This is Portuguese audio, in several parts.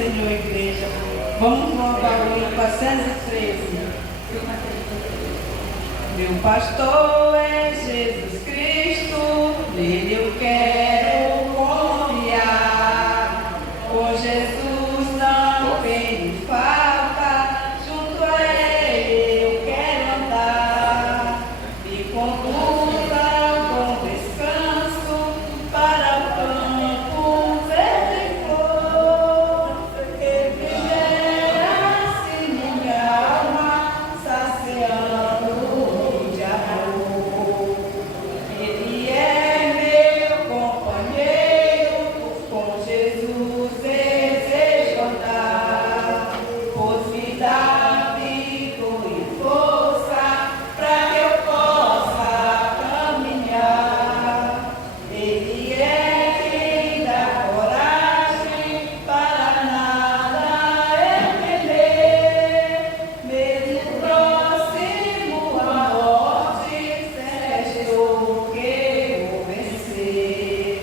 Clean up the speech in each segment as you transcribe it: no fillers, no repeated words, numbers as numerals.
Senhor, igreja. Vamos louvar o hino 413. Meu pastor é Jesus Cristo, nele eu quero confiar. Com Jesus não tenho falta, junto a ele eu quero andar. Me conduza com descanso para o campo verde e flor. Refrigera assim minha alma, saciando de amor. Ele é meu companheiro, com Jesus desejo andar, pois me dá vigor e força para que eu possa caminhar. Ele é quem dá coragem para nada eu temer, mesmo próximo à morte, certo que vou vencer.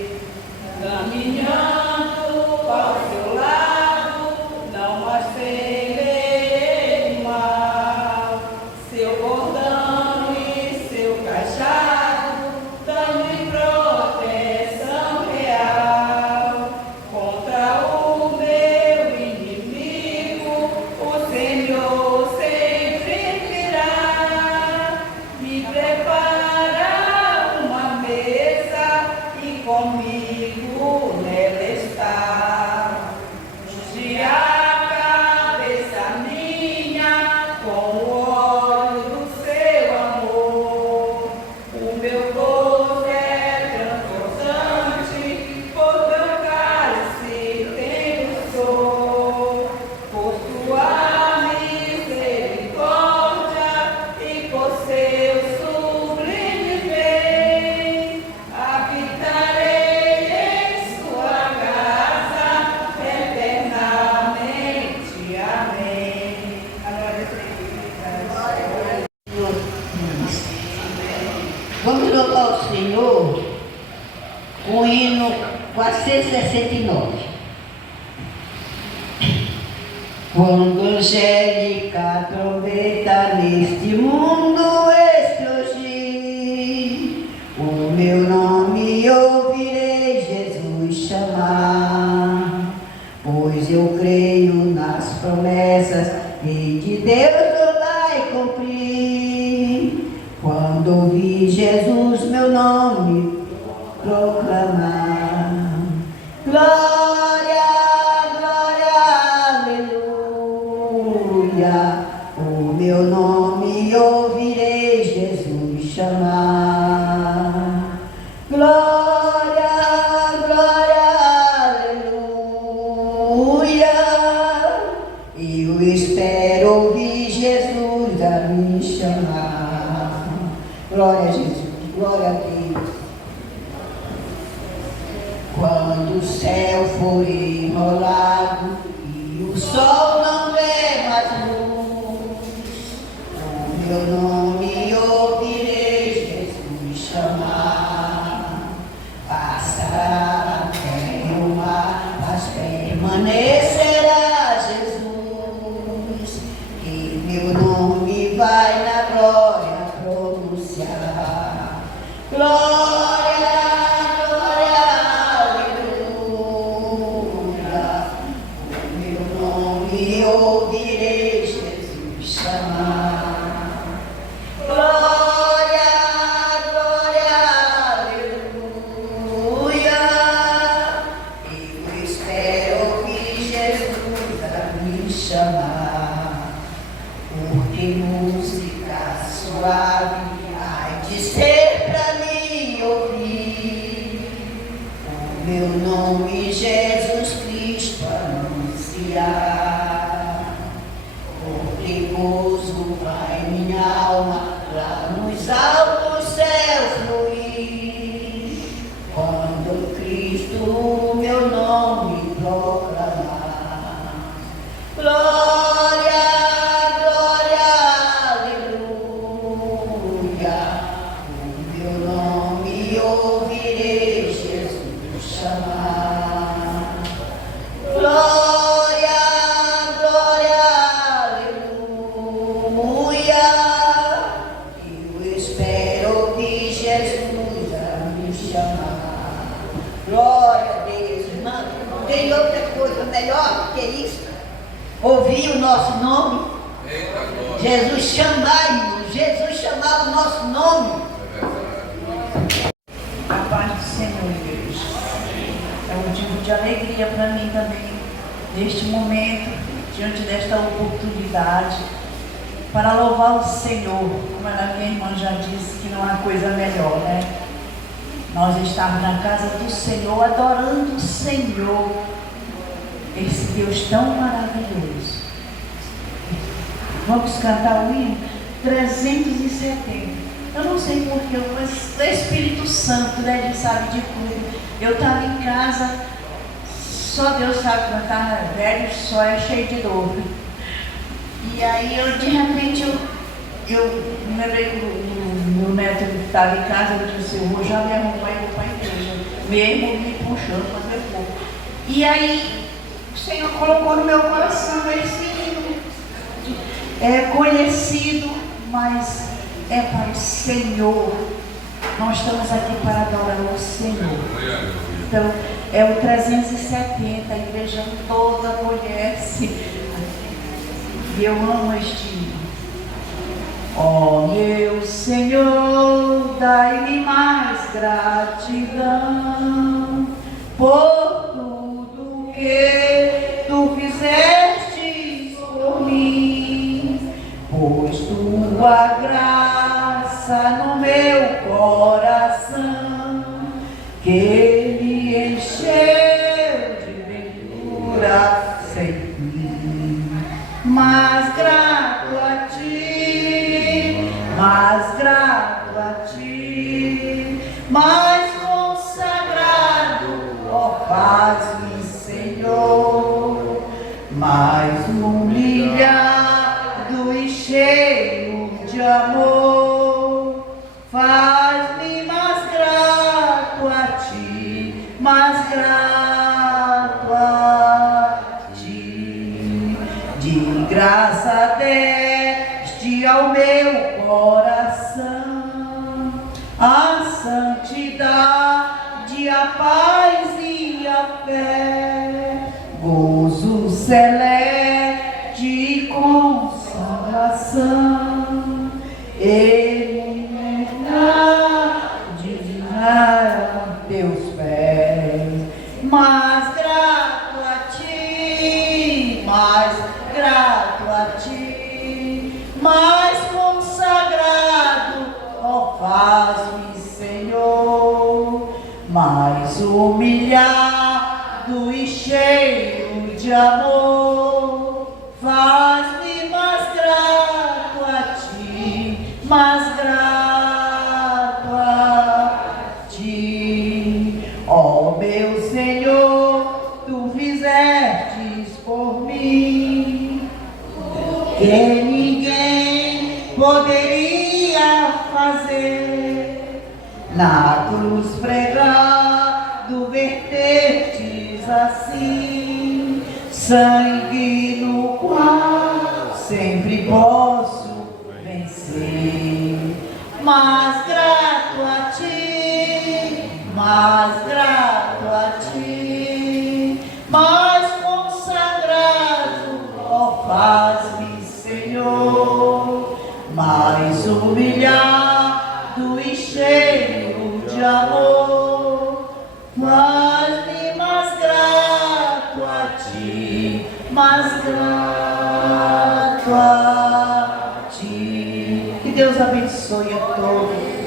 Caminhando ao seu lado, não mais temerei mal. Seu bordão e seu cajado dão-me proteção real. Contra o meu inimigo, o Senhor sempre virá. Me prepara uma mesa e comigo nela está. Unge a cabeça minha com o óleo do seu amor. O meu gozo é transbordante, por teu cálice tenho sou. Por tua misericórdia e por seu sublime bem, habitarei em sua casa eternamente. Amém. Agora Vamos louvar o Senhor com o hino 469. Quando angélica trombeta neste mundo explodir, o meu nome ouvirei Jesus chamar, pois eu creio nas promessas e de Deus vai cumprir. Quando ouvi Jesus meu nome proclamar, glória, glória, aleluia, o meu nome ouvirei Jesus chamar, glória, glória, aleluia, eu espero ouvir Jesus a me chamar. Glória a Jesus, glória a Deus. Quando o céu for enrolado e o sol não der mais luz, o meu nome ouvirei Jesus chamar. Passará até o mar, mas permanecerá Jesus, e meu nome vai na glória pronunciar. Glória, glória, aleluia, o meu nome ouvirei Jesus chamar. Glória, glória, aleluia, eu espero ouvir Jesus a me chamar, porque música suave há de ser pra mim ouvir, o meu nome Jesus Cristo anunciar, porque gozo vai minha alma lá nos altos céus fluir, quando Cristo meu nome proclamar. Glória, glória, aleluia, o meu nome ouvirei Jesus chamar. Glória, tem outra coisa melhor que isso? Ouvir o nosso nome. Jesus chamar, Jesus chamar o nosso nome. A paz do Senhor, igreja. É um motivo de alegria para mim também, neste momento, diante desta oportunidade, para louvar o Senhor. Como a minha irmã já disse, que não há coisa melhor, né? Nós estamos na casa do Senhor, adorando o Senhor, esse Deus tão maravilhoso. Vamos cantar o hino 370. Eu não sei porquê, mas o Espírito Santo, né, ele sabe de tudo. Eu estava em casa, só Deus sabe cantar, velho, só é cheio de dor. E aí, de repente, eu me lembrei que o meu neto estava em casa, eu disse, eu vou já me arrumar e vou para a igreja. Mesmo me puxando para ver pouco. E aí, o Senhor colocou no meu coração esse hino. É conhecido, mas é para o Senhor. Nós estamos aqui para adorar o Senhor. Então, é o 370, a igreja toda conhece. E eu amo este hino. Ó meu Senhor, dai-me mais gratidão por tudo que tu fizeste por mim, pois tua graça no meu coração, que me encheu de ventura sem fim. Mas grato a ti, mais grato a ti, mais consagrado, ó faz-me, Senhor, mais humilhado e cheio de amor, faz-me mais grato a ti, mais grato a ti. De graça deste ao meu coração a santidade, a paz e a fé, gozo celeste e consagração, eternidade a teus pés. Mas grato a ti, mais grato a ti, mais consagrado, ó faz-me, Senhor, mais humilhado e cheio de amor, faz-me mais grato a ti, mais grato a ti. Ó meu Senhor, tu fizestes por mim que ninguém poderia fazer. Na cruz pregado vertestes assim sangue no qual sempre posso vencer. Mas grato a ti, mais grato a ti, mais consagrado, ó faz-me, Senhor, mais humilhado e cheio de amor, faz-me mais grato a ti, mais grato a ti. Que Deus abençoe a todos.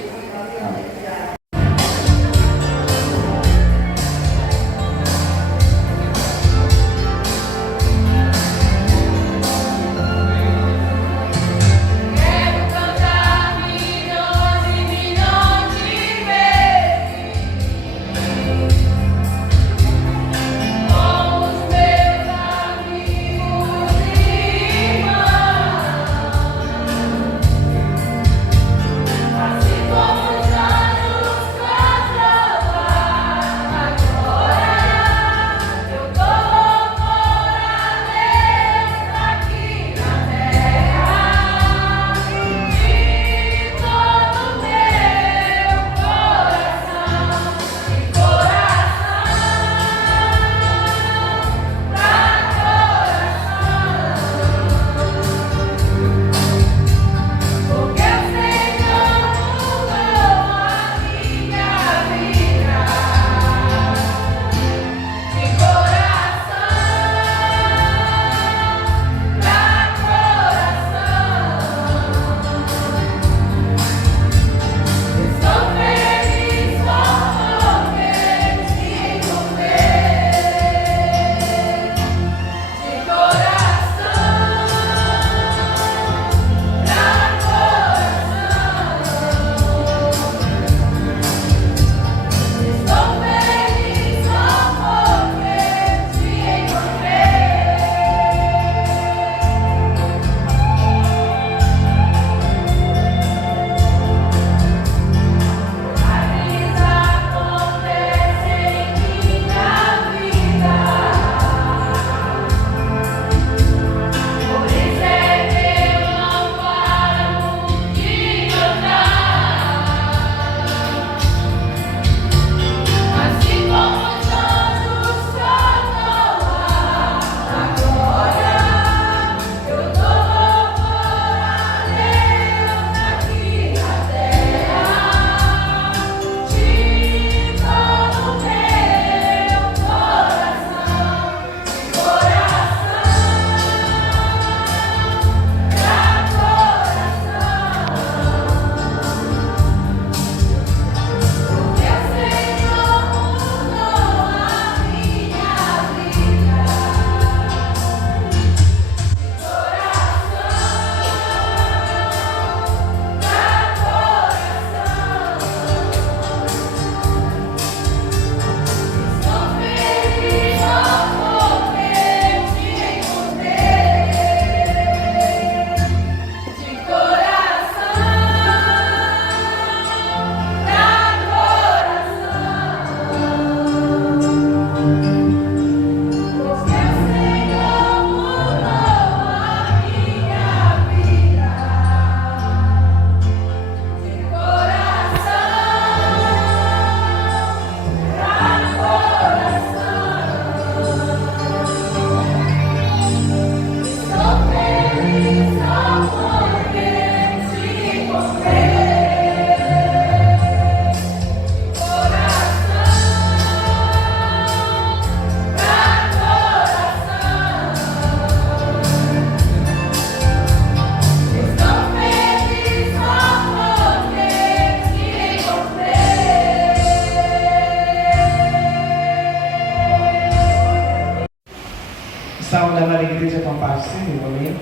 Salve da Igreja Compassiva, amém?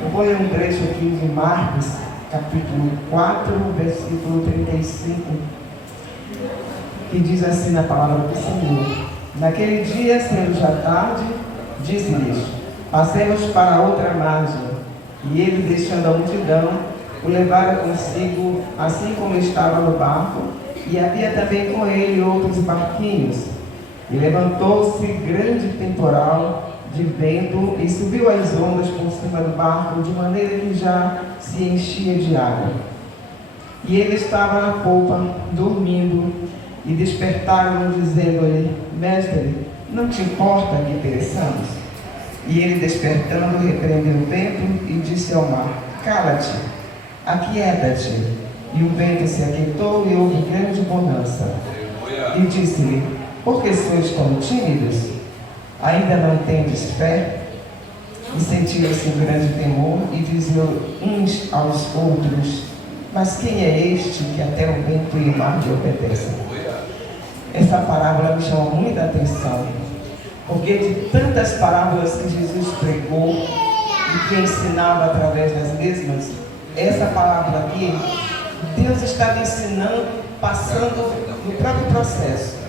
Eu vou ler um trecho aqui de Marcos, capítulo 4, versículo 35, que diz assim na palavra do Senhor: Naquele dia, sendo já tarde, disse-lhes: Passemos para outra margem. E eles, deixando a multidão, o levaram consigo, assim como estava no barco, e havia também com ele outros barquinhos. E levantou-se grande temporal de vento e subiu as ondas por cima do barco, de maneira que já se enchia de água. E ele estava na polpa, dormindo, e despertaram, dizendo-lhe: Mestre, não te importa que pereçamos? E ele, despertando, repreendeu o vento e disse ao mar: Cala-te, aquieta-te. E o vento se aquietou e houve grande bonança. E disse-lhe: Por que sois tão tímidos? Ainda não tendes fé? E sentiram-se um grande temor e diziam uns aos outros: Mas quem é este que até o vento e o mar lhe obedecem? Essa parábola me chama muita atenção, porque de tantas parábolas que Jesus pregou e que ensinava através das mesmas, essa parábola aqui, Deus estava ensinando, passando no próprio processo.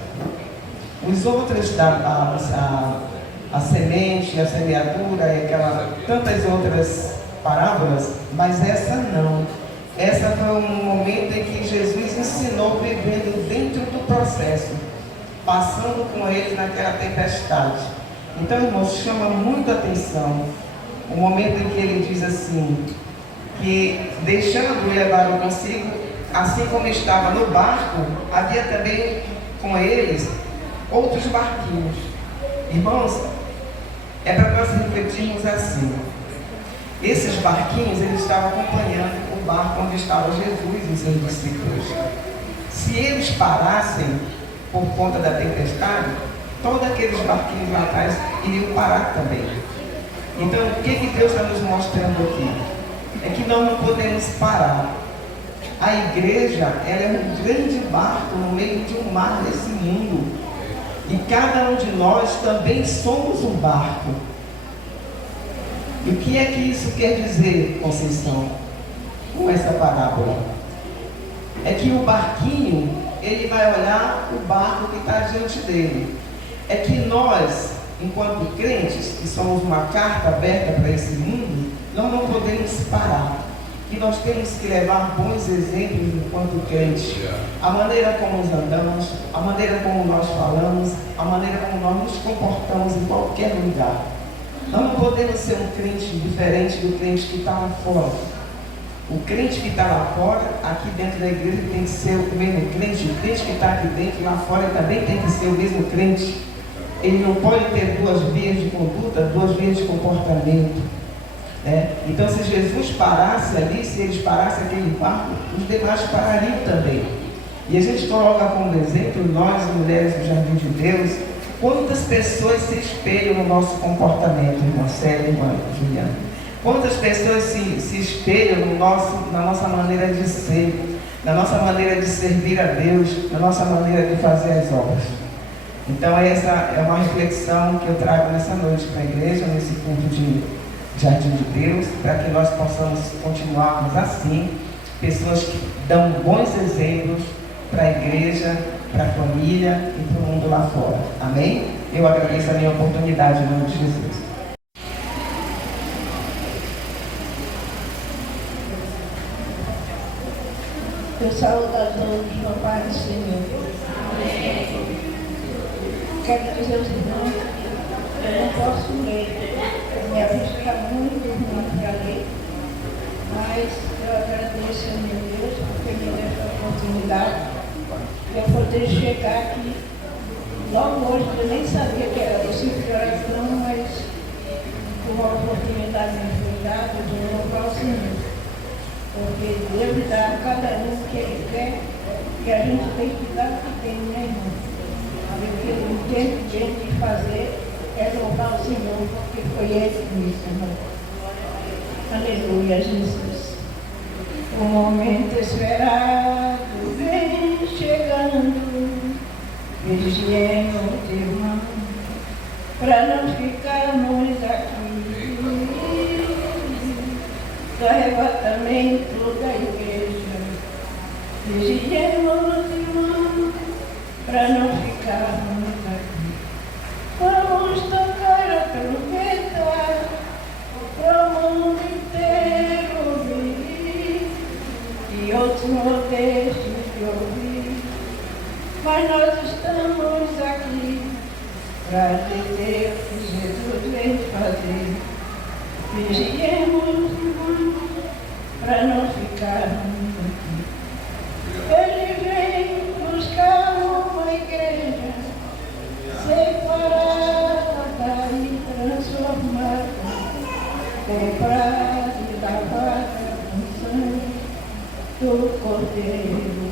Os outros, a semente, a semeadura e tantas outras parábolas, mas essa não. Essa foi um momento em que Jesus ensinou vivendo dentro do processo, passando com ele naquela tempestade. Então, irmãos, chama muita atenção o momento em que ele diz assim, que deixando levar consigo, assim como estava no barco, havia também com eles outros barquinhos. Irmãos, é para nós refletirmos assim. Esses barquinhos, eles estavam acompanhando o barco onde estava Jesus e seus discípulos. Se eles parassem por conta da tempestade, todos aqueles barquinhos lá atrás iriam parar também. Então, o que Deus está nos mostrando aqui? É que nós não podemos parar. A igreja, ela é um grande barco no meio de um mar desse mundo. E cada um de nós também somos um barco. E o que é que isso quer dizer, Conceição, com essa parábola? É que o barquinho, ele vai olhar o barco que está diante dele. É que nós, enquanto crentes, que somos uma carta aberta para esse mundo, nós não podemos parar. E nós temos que levar bons exemplos enquanto crentes. A maneira como nós andamos, a maneira como nós falamos, a maneira como nós nos comportamos em qualquer lugar. Nós não podemos ser um crente diferente do crente que está lá fora. O crente que está lá fora, aqui dentro da igreja, tem que ser o mesmo crente. O crente que está aqui dentro, lá fora, também tem que ser o mesmo crente. Ele não pode ter duas vias de conduta, duas vias de comportamento. Então, se Jesus parasse ali, se eles parassem aquele barco, os demais parariam também. E a gente coloca como exemplo, nós, mulheres do Jardim de Deus, quantas pessoas se espelham no nosso comportamento, irmã Célia e irmã Juliana. Quantas pessoas se espelham na nossa maneira de ser, na nossa maneira de servir a Deus, na nossa maneira de fazer as obras. Então, essa é uma reflexão que eu trago nessa noite para a igreja, nesse culto de Jardim de Deus, para que nós possamos continuarmos assim, pessoas que dão bons exemplos para a igreja, para a família e para o mundo lá fora. Amém? Eu agradeço a minha oportunidade em nome de Jesus. Eu saúdo a todos no Pai do Senhor. Amém. Quero dizer aos irmãos, eu não posso ler. Minha vista está muito ruim para ler, mas eu agradeço a meu Deus por ter me dado essa oportunidade de eu poder chegar aqui. Logo hoje, eu nem sabia que era possível de oração, mas uma oportunidade me foi oportunidade de louvar o Senhor. Porque Deus dá a cada um o que Ele quer e a gente tem que dar o que tem, né, irmão? E o que Ele entende bem de fazer é louvar o Senhor, porque foi Ele que me ensinou. Aleluia, Jesus. O momento esperado vem chegando, vigiemos, irmão, para não ficarmos aqui do arrebatamento da igreja. Vigiemos, irmão, para não ficarmos aqui. Vamos tocar a trombeta para o mundo inteiro ouvir, e outros não deixem de ouvir, mas nós estamos aqui para dizer o que Jesus vem fazer. Vigiemos, irmãos, para não ficarmos aqui. Ele vem buscar uma igreja separada e transformada, comprada e lavada com sangue do Cordeiro.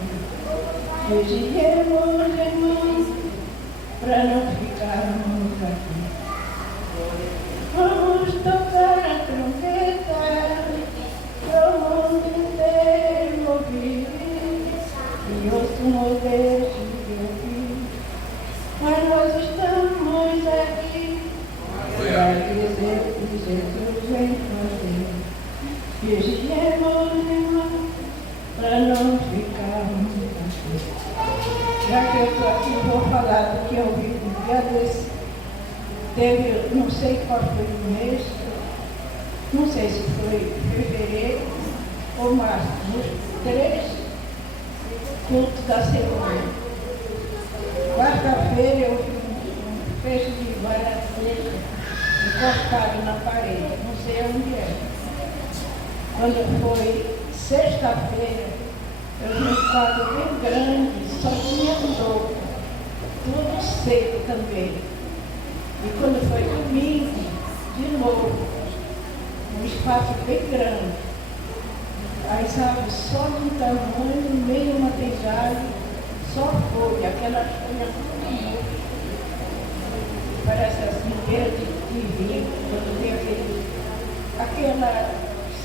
Vigiemos, irmãos, para não ficarmos aqui. Vamos tocar a trombeta para o mundo inteiro ouvir, e outros não deixem de ouvir, mas nós estamos aqui para dizer o que Jesus vem fazer. Vigiemos, irmão, para não ficarmos aqui. Já que eu estou aqui, vou falar do que eu vi no dia desse. Teve, não sei qual foi o mês, não sei se foi fevereiro ou março, nos 3 cultos da semana. Quarta-feira eu vi um peixe de vara seca encostado na parede, não sei onde é. Quando foi sexta-feira, eu vi um quadro bem grande, só tinha toco, tudo seco também. E quando foi domingo, de novo, um espaço bem grande. Aí, sabe, só de um tamanho, meio matejado, só folha, aquela folha muito murcha. Parece assim, verde de vinho, quando vê aquela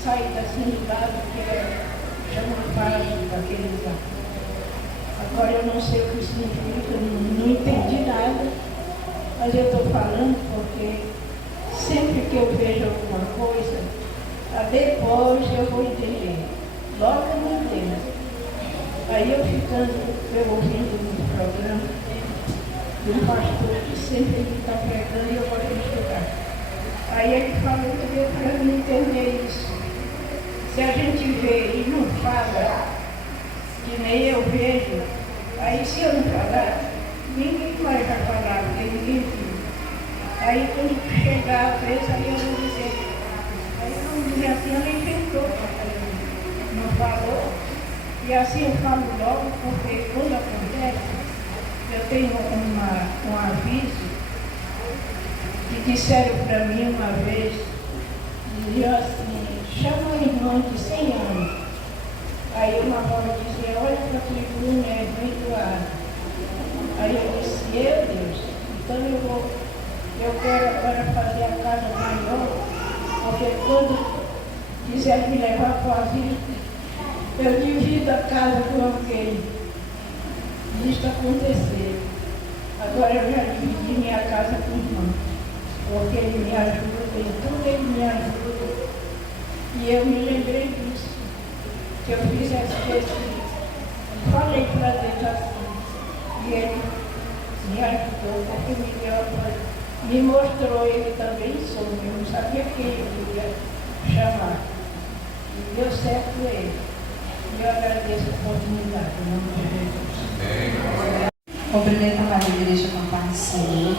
saída assim do lado que é chamuflagem daqueles lá. Agora eu não sei o que significa, não entendi nada. Mas eu estou falando porque sempre que eu vejo alguma coisa, depois eu vou entender. Logo eu não entendo. Aí eu ouvindo um programa de um pastor que sempre está pregando e eu gosto de estudar. Aí ele falou que deu para mim entender isso. Se a gente vê e não fala, que nem eu vejo, aí se eu não falar, ninguém mais vai falar, porque ninguém viu. Aí quando chegar a vez, aí eu vou dizer. Aí eu vou dizer assim, ela inventou para fazer. Não falou. E assim eu falo logo, porque quando acontece, eu tenho um aviso que disseram para mim uma vez, diziam assim, chama o irmão de 100 anos. Aí uma voz dizia, olha para a tribuna, é muito alto. Aí eu disse, Deus, então eu quero agora fazer a casa maior, porque quando quiser me levar para o asilo, eu divido a casa com alguém. Isso aconteceu. Agora eu já dividi minha casa com o irmão, porque ele me ajuda, em tudo ele me ajuda. E eu me lembrei disso, que eu fiz essa pesquisa. Falei para Deus assim. E ele me ajudou, porque me mostrou ele também sonho. Eu não sabia quem ele ia chamar. E deu certo ele. E eu agradeço a oportunidade, em nome de Jesus. Cumprimento a igreja com a paz do Senhor.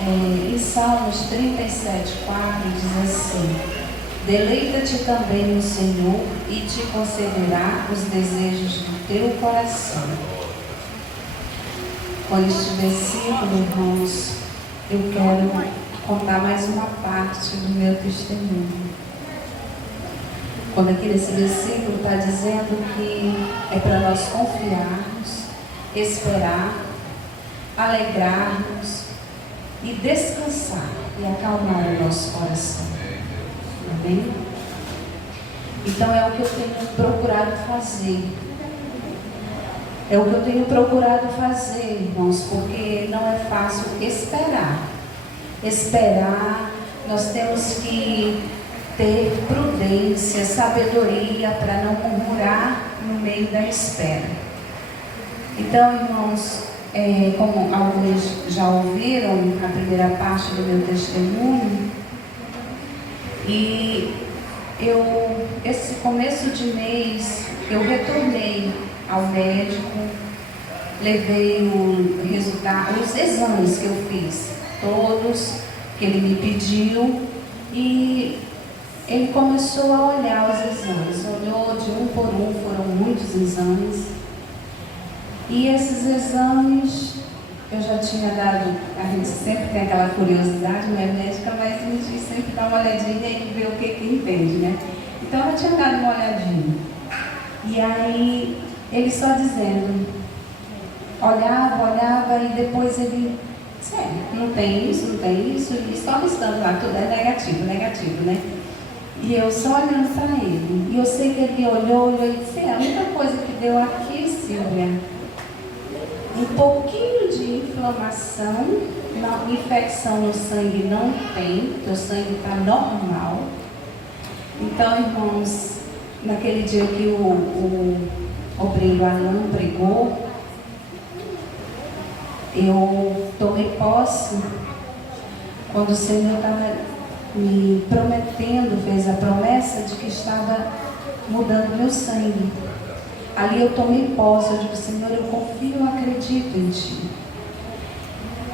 Em Salmos 37:4 diz assim: deleita-te também no Senhor e te concederá os desejos do teu coração. Com este versículo, irmãos, eu quero contar mais uma parte do meu testemunho. Quando aqui nesse versículo está dizendo que é para nós confiarmos, esperar, alegrarmos e descansar e acalmar o nosso coração. Amém? Então é o que eu tenho procurado fazer. É o que eu tenho procurado fazer, irmãos, porque não é fácil esperar. Esperar, nós temos que ter prudência, sabedoria para não murmurar no meio da espera. Então, irmãos, como alguns já ouviram a primeira parte do meu testemunho, e esse começo de mês, eu retornei ao médico, levei o resultado, os exames que eu fiz, todos que ele me pediu, e ele começou a olhar os exames, olhou de um por um, foram muitos exames, e esses exames eu já tinha dado, a gente sempre tem aquela curiosidade, não é médica, mas a gente sempre dá uma olhadinha e vê o que entende, né? Então eu tinha dado uma olhadinha, e aí ele só dizendo, olhava e depois ele, sério, não tem isso, e só listando lá, tudo é negativo, né? E eu só olhando para ele, e eu sei que ele olhou e disse, a única coisa que deu aqui, Silvia, um pouquinho de inflamação, infecção no sangue não tem, teu sangue está normal. Então, irmãos, naquele dia que o obreiro Alan pregou, eu tomei posse quando o Senhor estava me prometendo, fez a promessa de que estava mudando meu sangue. Ali eu tomei posse, eu digo, Senhor, eu confio, eu acredito em Ti.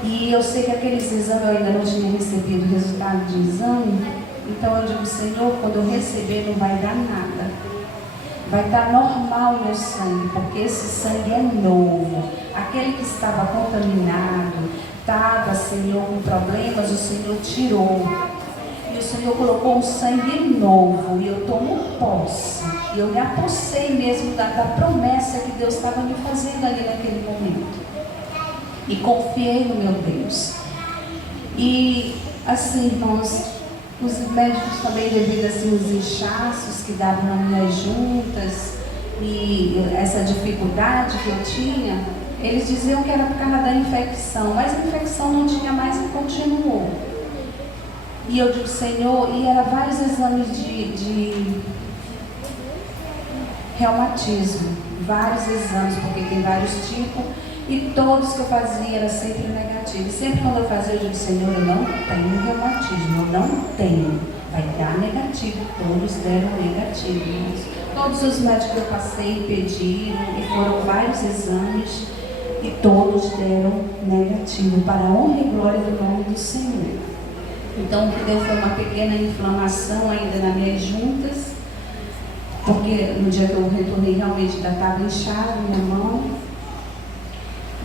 E eu sei que aqueles exames eu ainda não tinha recebido o resultado de exame, então eu digo, Senhor, quando eu receber não vai dar nada. Vai estar normal o meu sangue, porque esse sangue é novo. Aquele que estava contaminado, estava, Senhor, com problemas, o Senhor tirou. E o Senhor colocou um sangue novo, e eu tomo posse. E eu me apossei mesmo da promessa que Deus estava me fazendo ali naquele momento. E confiei no meu Deus. E assim, irmãos, os médicos também, devido assim, os inchaços que davam nas minhas juntas e essa dificuldade que eu tinha, eles diziam que era por causa da infecção, mas a infecção não tinha mais e continuou. E eu digo, Senhor, e era vários exames de reumatismo, vários exames, porque tem vários tipos, e todos que eu fazia era sempre negativo. E sempre quando eu fazia, eu digo, Senhor, eu não tenho reumatismo, eu não tenho, vai dar negativo. Todos deram negativo. Todos os médicos que eu passei pediram, e foram vários exames, e todos deram negativo, para a honra e glória do nome do Senhor. Então o que deu foi uma pequena inflamação ainda nas minhas juntas, porque no dia que eu retornei realmente ainda estava inchada minha mão,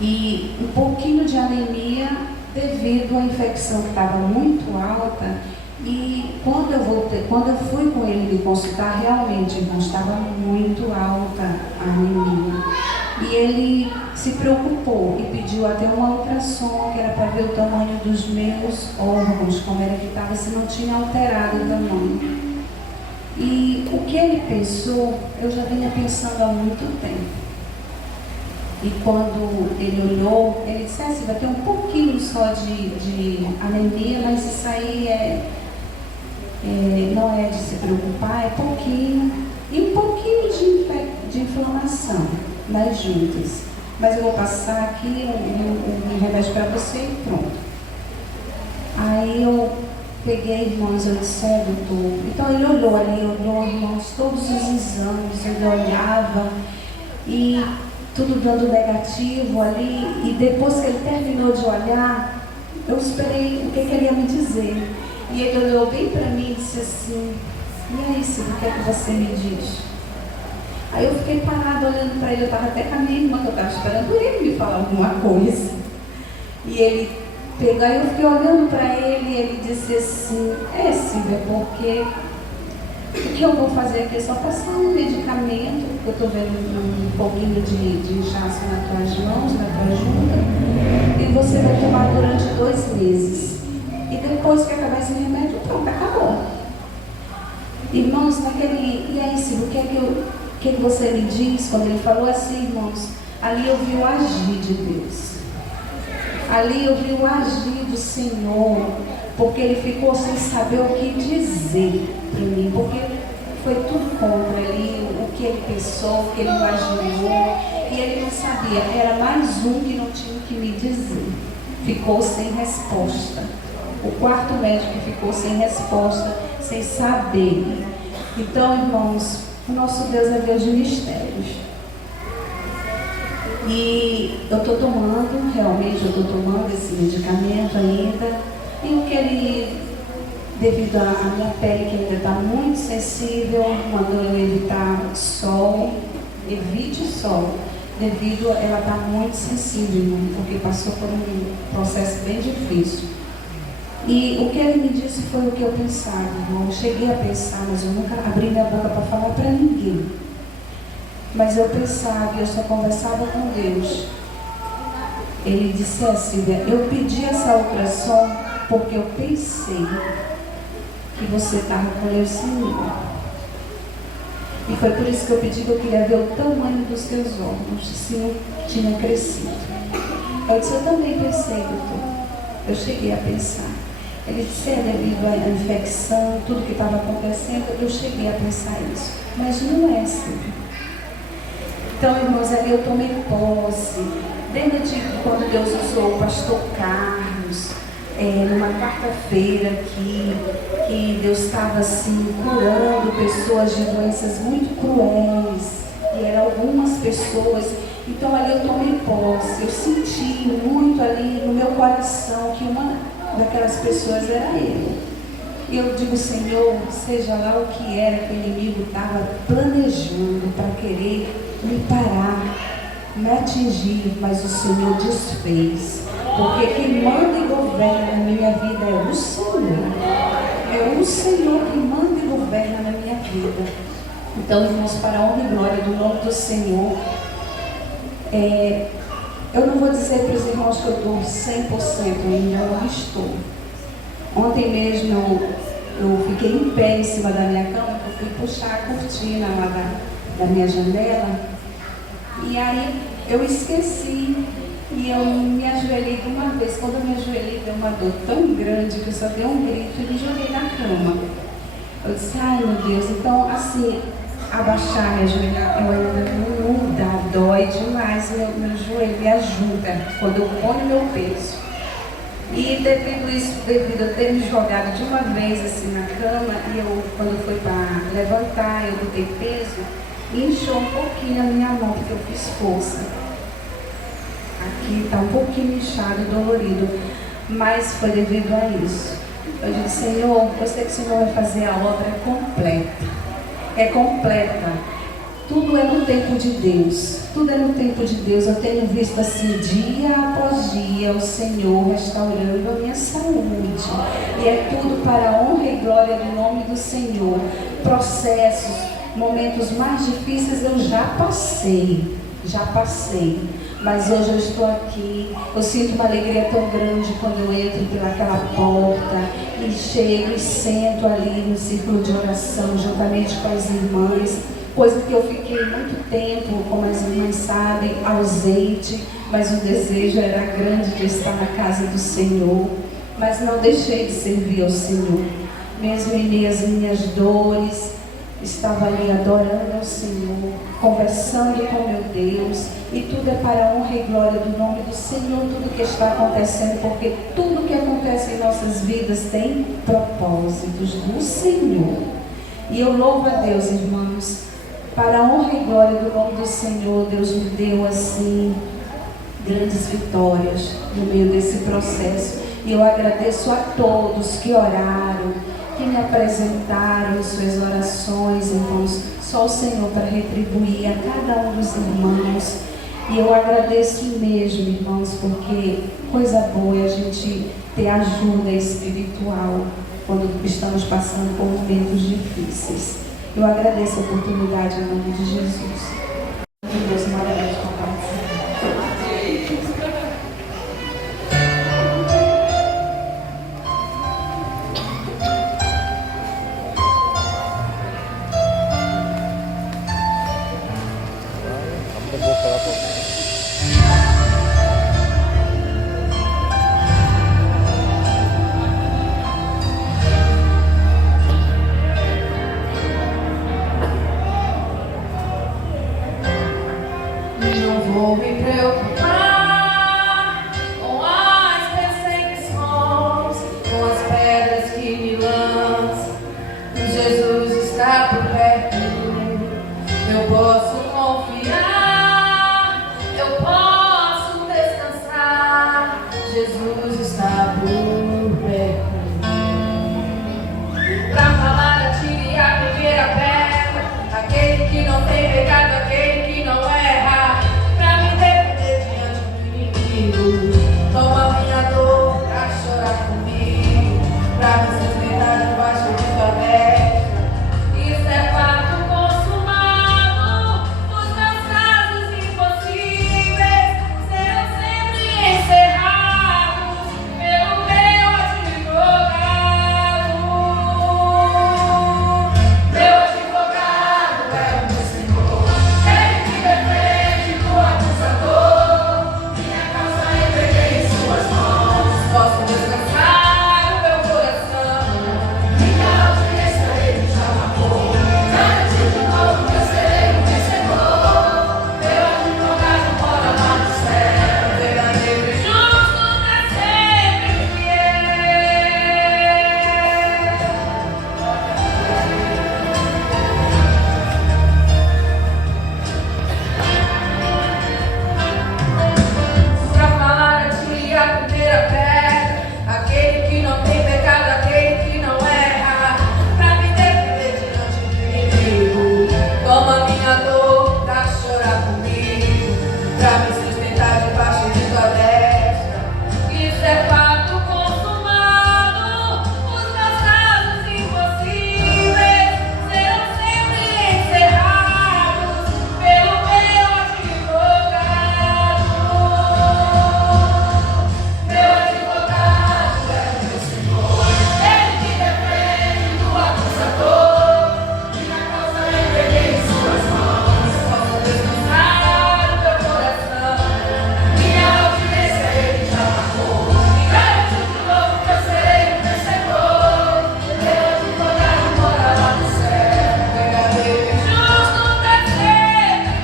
e um pouquinho de anemia devido à infecção que estava muito alta. E quando eu fui com ele me consultar, realmente, irmão, estava muito alta a anemia. E ele se preocupou e pediu até uma ultrassom, que era para ver o tamanho dos meus órgãos, como era que estava, se não tinha alterado o tamanho. E o que ele pensou, eu já vinha pensando há muito tempo. E quando ele olhou, ele disse assim, vai ter um pouquinho só de anemia, mas isso aí não é de se preocupar, é pouquinho. E um pouquinho de inflamação nas juntas. Mas eu vou passar aqui um remédio para você e pronto. Aí eu peguei, irmãos, eu disse, doutor. Então ele olhou ali, irmãos, todos os exames, ele olhava e tudo dando negativo ali. E depois que ele terminou de olhar, eu esperei o que ele ia me dizer. E ele olhou bem para mim e disse assim, e aí, Silvia, o que é que você me diz? Aí eu fiquei parada olhando para ele, eu estava até com a minha irmã, que eu estava esperando ele me falar alguma coisa. E ele Aí eu fiquei olhando para ele e ele disse assim, Silvia, porque o que eu vou fazer aqui é só passar um medicamento, porque eu estou vendo um pouquinho de inchaço nas tuas mãos, na tua junta, e você vai tomar durante 2 meses. E depois que acabar esse remédio, pronto, acabou. Irmãos, e aí, Silvia, o que você me diz? Quando ele falou assim, irmãos, ali eu vi o agir de Deus. Ali eu vi o agir do Senhor, porque ele ficou sem saber o que dizer para mim, porque foi tudo contra ele, o que ele pensou, o que ele imaginou, e ele não sabia, era mais um que não tinha o que me dizer. Ficou sem resposta. O quarto médico ficou sem resposta, sem saber. Então, irmãos, o nosso Deus é Deus de mistérios. E eu estou tomando, realmente eu estou tomando esse medicamento ainda. E o que ele, devido à minha pele que ainda está muito sensível, mandou eu evitar sol, evite sol, devido a ela estar muito sensível, irmão, porque passou por um processo bem difícil. E o que ele me disse foi o que eu pensava, irmão. Eu cheguei a pensar, mas eu nunca abri minha boca para falar para ninguém. Mas eu pensava, eu só conversava com Deus. Ele disse assim, eu pedi essa ultrassom porque eu pensei que você estava com leucemia. E foi por isso que eu pedi, que eu queria ver o tamanho dos seus órgãos, se não tinha crescido. Eu disse, eu também pensei, doutor. Eu cheguei a pensar. Ele disse, devido à infecção, tudo que estava acontecendo, eu cheguei a pensar isso. Mas não é assim. Então, irmãos, ali eu tomei posse. Desde quando Deus usou o pastor Carlos, numa quarta-feira aqui, que Deus estava assim, curando pessoas de doenças muito cruéis. E eram algumas pessoas. Então, ali eu tomei posse. Eu senti muito ali no meu coração que uma daquelas pessoas era ele. E eu digo, Senhor, seja lá o que era que o inimigo estava planejando para querer me parar, me atingir, mas o Senhor desfez. Porque quem manda e governa na minha vida é o Senhor. É o Senhor que manda e governa na minha vida. Então, irmãos, para a honra e glória do nome do Senhor, eu não vou dizer para os irmãos que eu estou 100%, ainda não estou. Ontem mesmo eu fiquei em pé em cima da minha cama, eu fui puxar a cortina lá da minha janela, e aí eu esqueci, e eu me ajoelhei de uma vez. Quando eu me ajoelhei, deu uma dor tão grande que eu só dei um grito e me joguei na cama. Eu disse, ai meu Deus, então assim, abaixar, me ajoelhar, eu ainda não dá, dói demais meu joelho, me ajuda quando eu ponho meu peso. E devido a ter me jogado de uma vez assim na cama, e eu, quando eu fui para levantar, eu botei peso, e inchou um pouquinho a minha mão, porque eu fiz força. Aqui está um pouquinho inchado e dolorido, mas foi devido a isso. Eu disse, Senhor, eu sei que o Senhor vai fazer a obra completa. É completa. Tudo é no tempo de Deus. Tudo é no tempo de Deus. Eu tenho visto assim, dia após dia, o Senhor restaurando a minha saúde. E é tudo para a honra e glória do nome do Senhor. Processos, momentos mais difíceis eu já passei. Mas hoje eu estou aqui. Eu sinto uma alegria tão grande quando eu entro pelaquela porta e chego e sento ali no círculo de oração, juntamente com as irmãs. Coisa que eu fiquei muito tempo, como as irmãs sabem, ausente, mas o desejo era grande de estar na casa do Senhor. Mas não deixei de servir ao Senhor. Mesmo em minhas dores, estava ali adorando ao Senhor, conversando com meu Deus. E tudo é para a honra e glória do nome do Senhor, tudo que está acontecendo, porque tudo que acontece em nossas vidas tem propósitos do Senhor. E eu louvo a Deus, irmãos. Para a honra e glória do nome do Senhor, Deus me deu assim grandes vitórias no meio desse processo. E eu agradeço a todos que oraram, que me apresentaram em suas orações, irmãos. Só o Senhor para retribuir a cada um dos irmãos. E eu agradeço mesmo, irmãos, porque coisa boa é a gente ter ajuda espiritual quando estamos passando por momentos difíceis. Eu agradeço a oportunidade em nome de Jesus. Deus maravilhoso, Vou me preocupar com as perseguições, com as pedras que me lançam. Jesus está por perto, eu posso confiar, eu posso descansar. Jesus está por perto. Pra falar, atire a primeira pedra, aquele que não tem pecado, aquele que não erra. Toma minha dor pra chorar comigo, pra me sustentar debaixo de tua destra. Isso é fato consumado, os meus casos impossíveis serão sempre encerrados pelo meu advogado. Meu advogado é o meu Senhor, ele que defende do acusador. Posso descansar o meu coração. Minha audiência ele já marcou. Garante de novo que eu serei um vencedor. Meu advogado mora lá no céu. Verdadeiro e justo, pra sempre pra falar a ti a primeira pedra, aquele que não tem pecado, aquele que não erra, pra me defender diante do inimigo. Toma minha dor pra chorar comigo, pra me sustentar debaixo de tua destra. Isso é fato consumado, os meus casos impossíveis serão sempre encerrados pelo meu advogado. Meu advogado é o meu Senhor, ele que defende do acusador. Minha causa eu entreguei em suas mãos. Posso descansar o teu coração. Minha audiência ele já marcou. E garante de novo que eu serei um vencedor. Meu advogado mora lá no céu. Verdadeiro e justo, pra sempre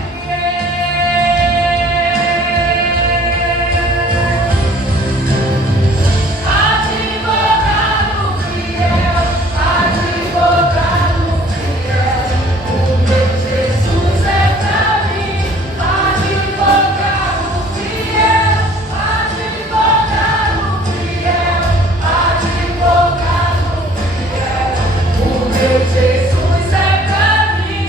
Advogado fiel, o meu Jesus é pra mim. Advogado fiel, o meu Jesus é pra mim.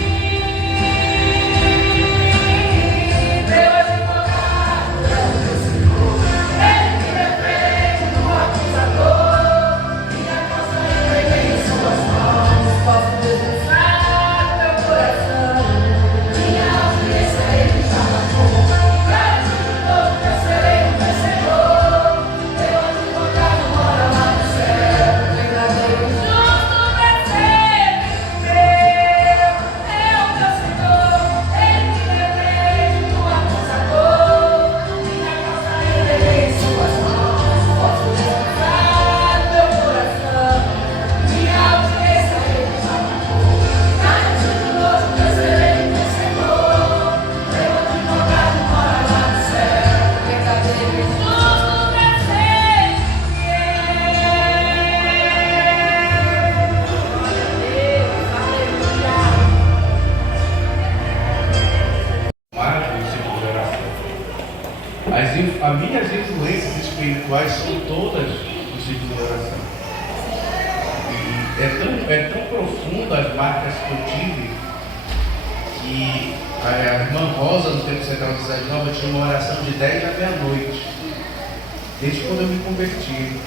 Meu advogado é o meu Senhor, ele que defende do acusador. Minha causa eu entreguei em suas mãos. Posso descansar o meu coração. Minha audiência ele já marcou. Garante de novo que eu serei um vencedor. Meu advogado mora lá no céu. Verdadeiro e justo, pra sempre meu. É o meu Senhor, ele que defende do acusador. Minha causa eu entreguei em suas mãos. Posso descansar o meu coração. Minha audiência ele já marcou. Garante de novo que eu serei um vencedor. Meu advogado mora lá no céu. Verdadeiro e justo, pra sempre Maravilha, ciclo de oração. As minhas influências espirituais são todas do ciclo de oração. E é tão profundo as marcas que eu tive que a irmã Rosa, no tempo central da Cidade Nova, tinha uma oração de 10 à meia-noite, desde quando eu me converti.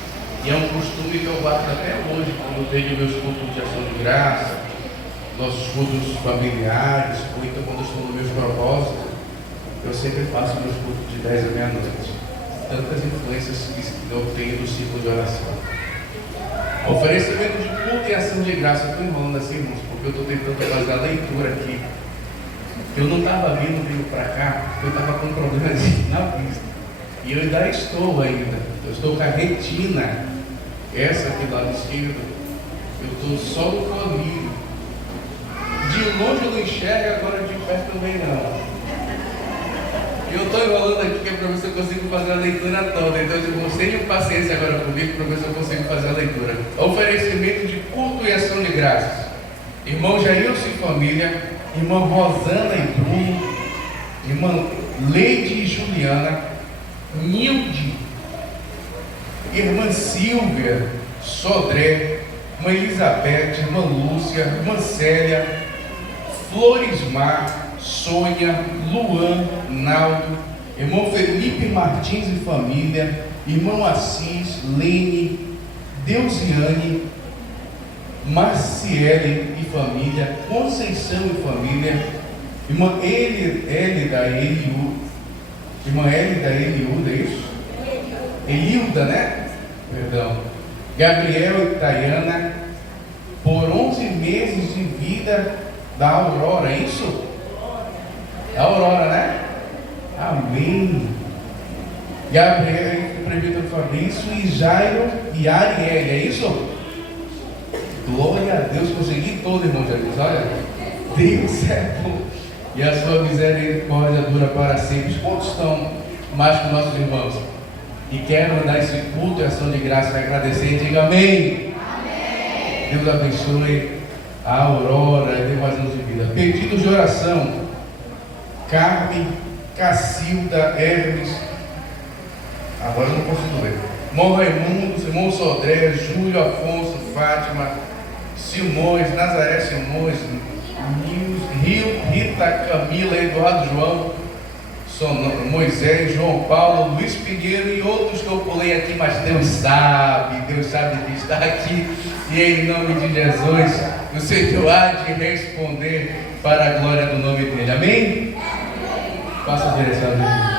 E é um costume que eu guardo até hoje, quando eu tenho meus cultos de ação de graça, nossos cultos familiares, ou então quando eu estou nos meus propósitos, eu sempre faço meus cultos de 10 à meia-noite. Tantas influências que eu tenho do ciclo de oração. Oferecimento de culto e ação de graça. Eu estou enrolando assim, irmãos, porque eu estou tentando fazer a leitura aqui. Eu não estava vindo para cá, porque eu estava com um problema na vista. E eu ainda estou ainda. Eu estou com a retina, essa aqui do lado esquerdo. Eu estou só no colírio. De longe eu não enxergo, agora de perto também não. Eu estou enrolando aqui que é para ver se eu consigo fazer a leitura toda. Então, irmãos, tenham paciência agora comigo para ver se eu consigo fazer a leitura. Oferecimento de culto e ação de graças. Irmão Jailson e família, irmã Rosana e Bruno, irmã Leide e Juliana, Nilde, irmã Silvia, Sodré, irmã Elizabeth, irmã Lúcia, irmã Célia, Floresmar, Sônia, Luan, Naldo, irmão Felipe Martins e família, irmão Assis, Lene, Deusiane, Marciele e família, Conceição e família, irmã Elida Eliuda, é isso? Elilda, né? Perdão. Gabriel e Tayana, por 11 meses de vida da Aurora, é isso? Da Aurora, né? Amém. Gabriel, prefeito Fabrício, e Jairo e Arielle, é isso? Glória a Deus, consegui todo, irmão Jesus. Olha, Deus é bom. E a sua misericórdia dura para sempre. Quantos estão mais que nossos irmãos? E quero dar esse culto e ação de graça para agradecer. Diga amém. Amém. Deus abençoe a Aurora e dê mais anos de vida. Pedidos de oração: Carmen, Cacilda, Hermes. Agora eu não consigo ler. Irmão Raimundo, irmão Sodré, Júlio, Afonso, Fátima, Simões, Nazaré Simões, Rio, Rita, Camila, Eduardo João, Moisés, João Paulo, Luiz Pinheiro e outros que eu pulei aqui, mas Deus sabe que está aqui. E em nome de Jesus, o Senhor há de responder para a glória do nome dele. Amém? Faça a direção de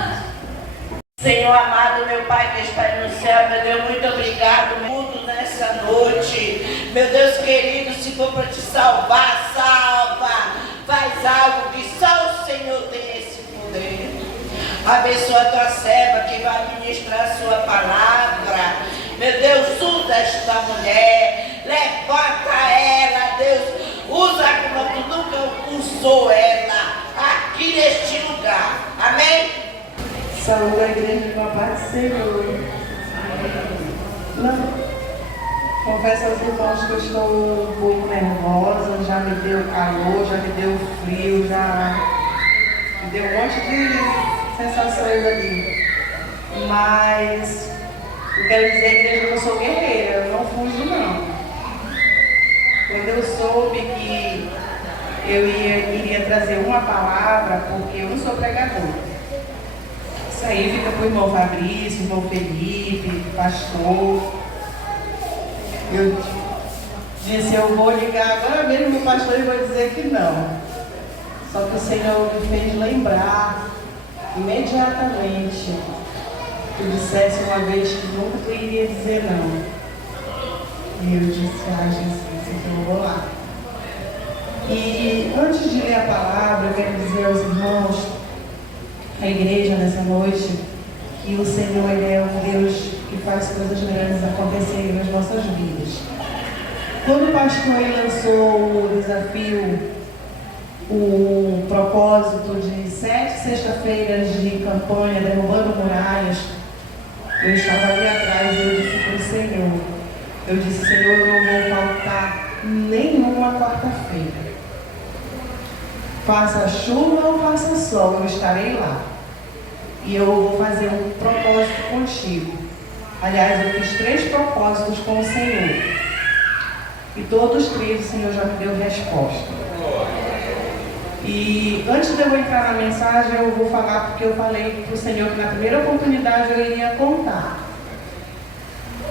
Senhor amado, meu Pai que está no céu, meu Deus, muito obrigado, tudo nessa noite. Meu Deus querido, se for para te salvar, salva. Faz algo que só o Senhor tem esse poder. Abençoa a tua serva que vai ministrar a sua palavra. Meu Deus, usa esta mulher, levanta ela, Deus, usa como tu nunca usou ela aqui neste lugar. Amém? Saúde a igreja com a paz do Senhor. Não. Confesso aos irmãos que eu estou um pouco nervosa, já me deu calor, já me deu frio, já me deu um monte de sensações ali. Mas eu quero dizer que eu não sou guerreira, eu não fujo não. Quando eu soube que eu iria trazer uma palavra, porque eu não sou pregadora. Isso aí fica para o irmão Fabrício, irmão Felipe, pastor. Eu disse, eu vou ligar agora mesmo no pastor e vou dizer que não. Só que o Senhor me fez lembrar imediatamente que eu dissesse uma vez que nunca iria dizer não. E eu disse, Jesus, então eu vou lá. E antes de ler a palavra, eu quero dizer aos irmãos, à igreja nessa noite, que o Senhor ele é um Deus que faz coisas grandes acontecerem nas nossas vidas. Quando o pastor lançou o desafio, o propósito de 7 sexta-feiras de campanha derrubando muralhas, eu estava ali atrás e eu disse para o Senhor, Senhor, eu não vou faltar nenhuma quarta-feira. Faça chuva ou faça sol, eu estarei lá. E eu vou fazer um propósito contigo. Aliás, eu fiz 3 propósitos com o Senhor. E todos 3 o Senhor já me deu resposta. E antes de eu entrar na mensagem, eu vou falar porque eu falei para o Senhor que na primeira oportunidade eu iria contar.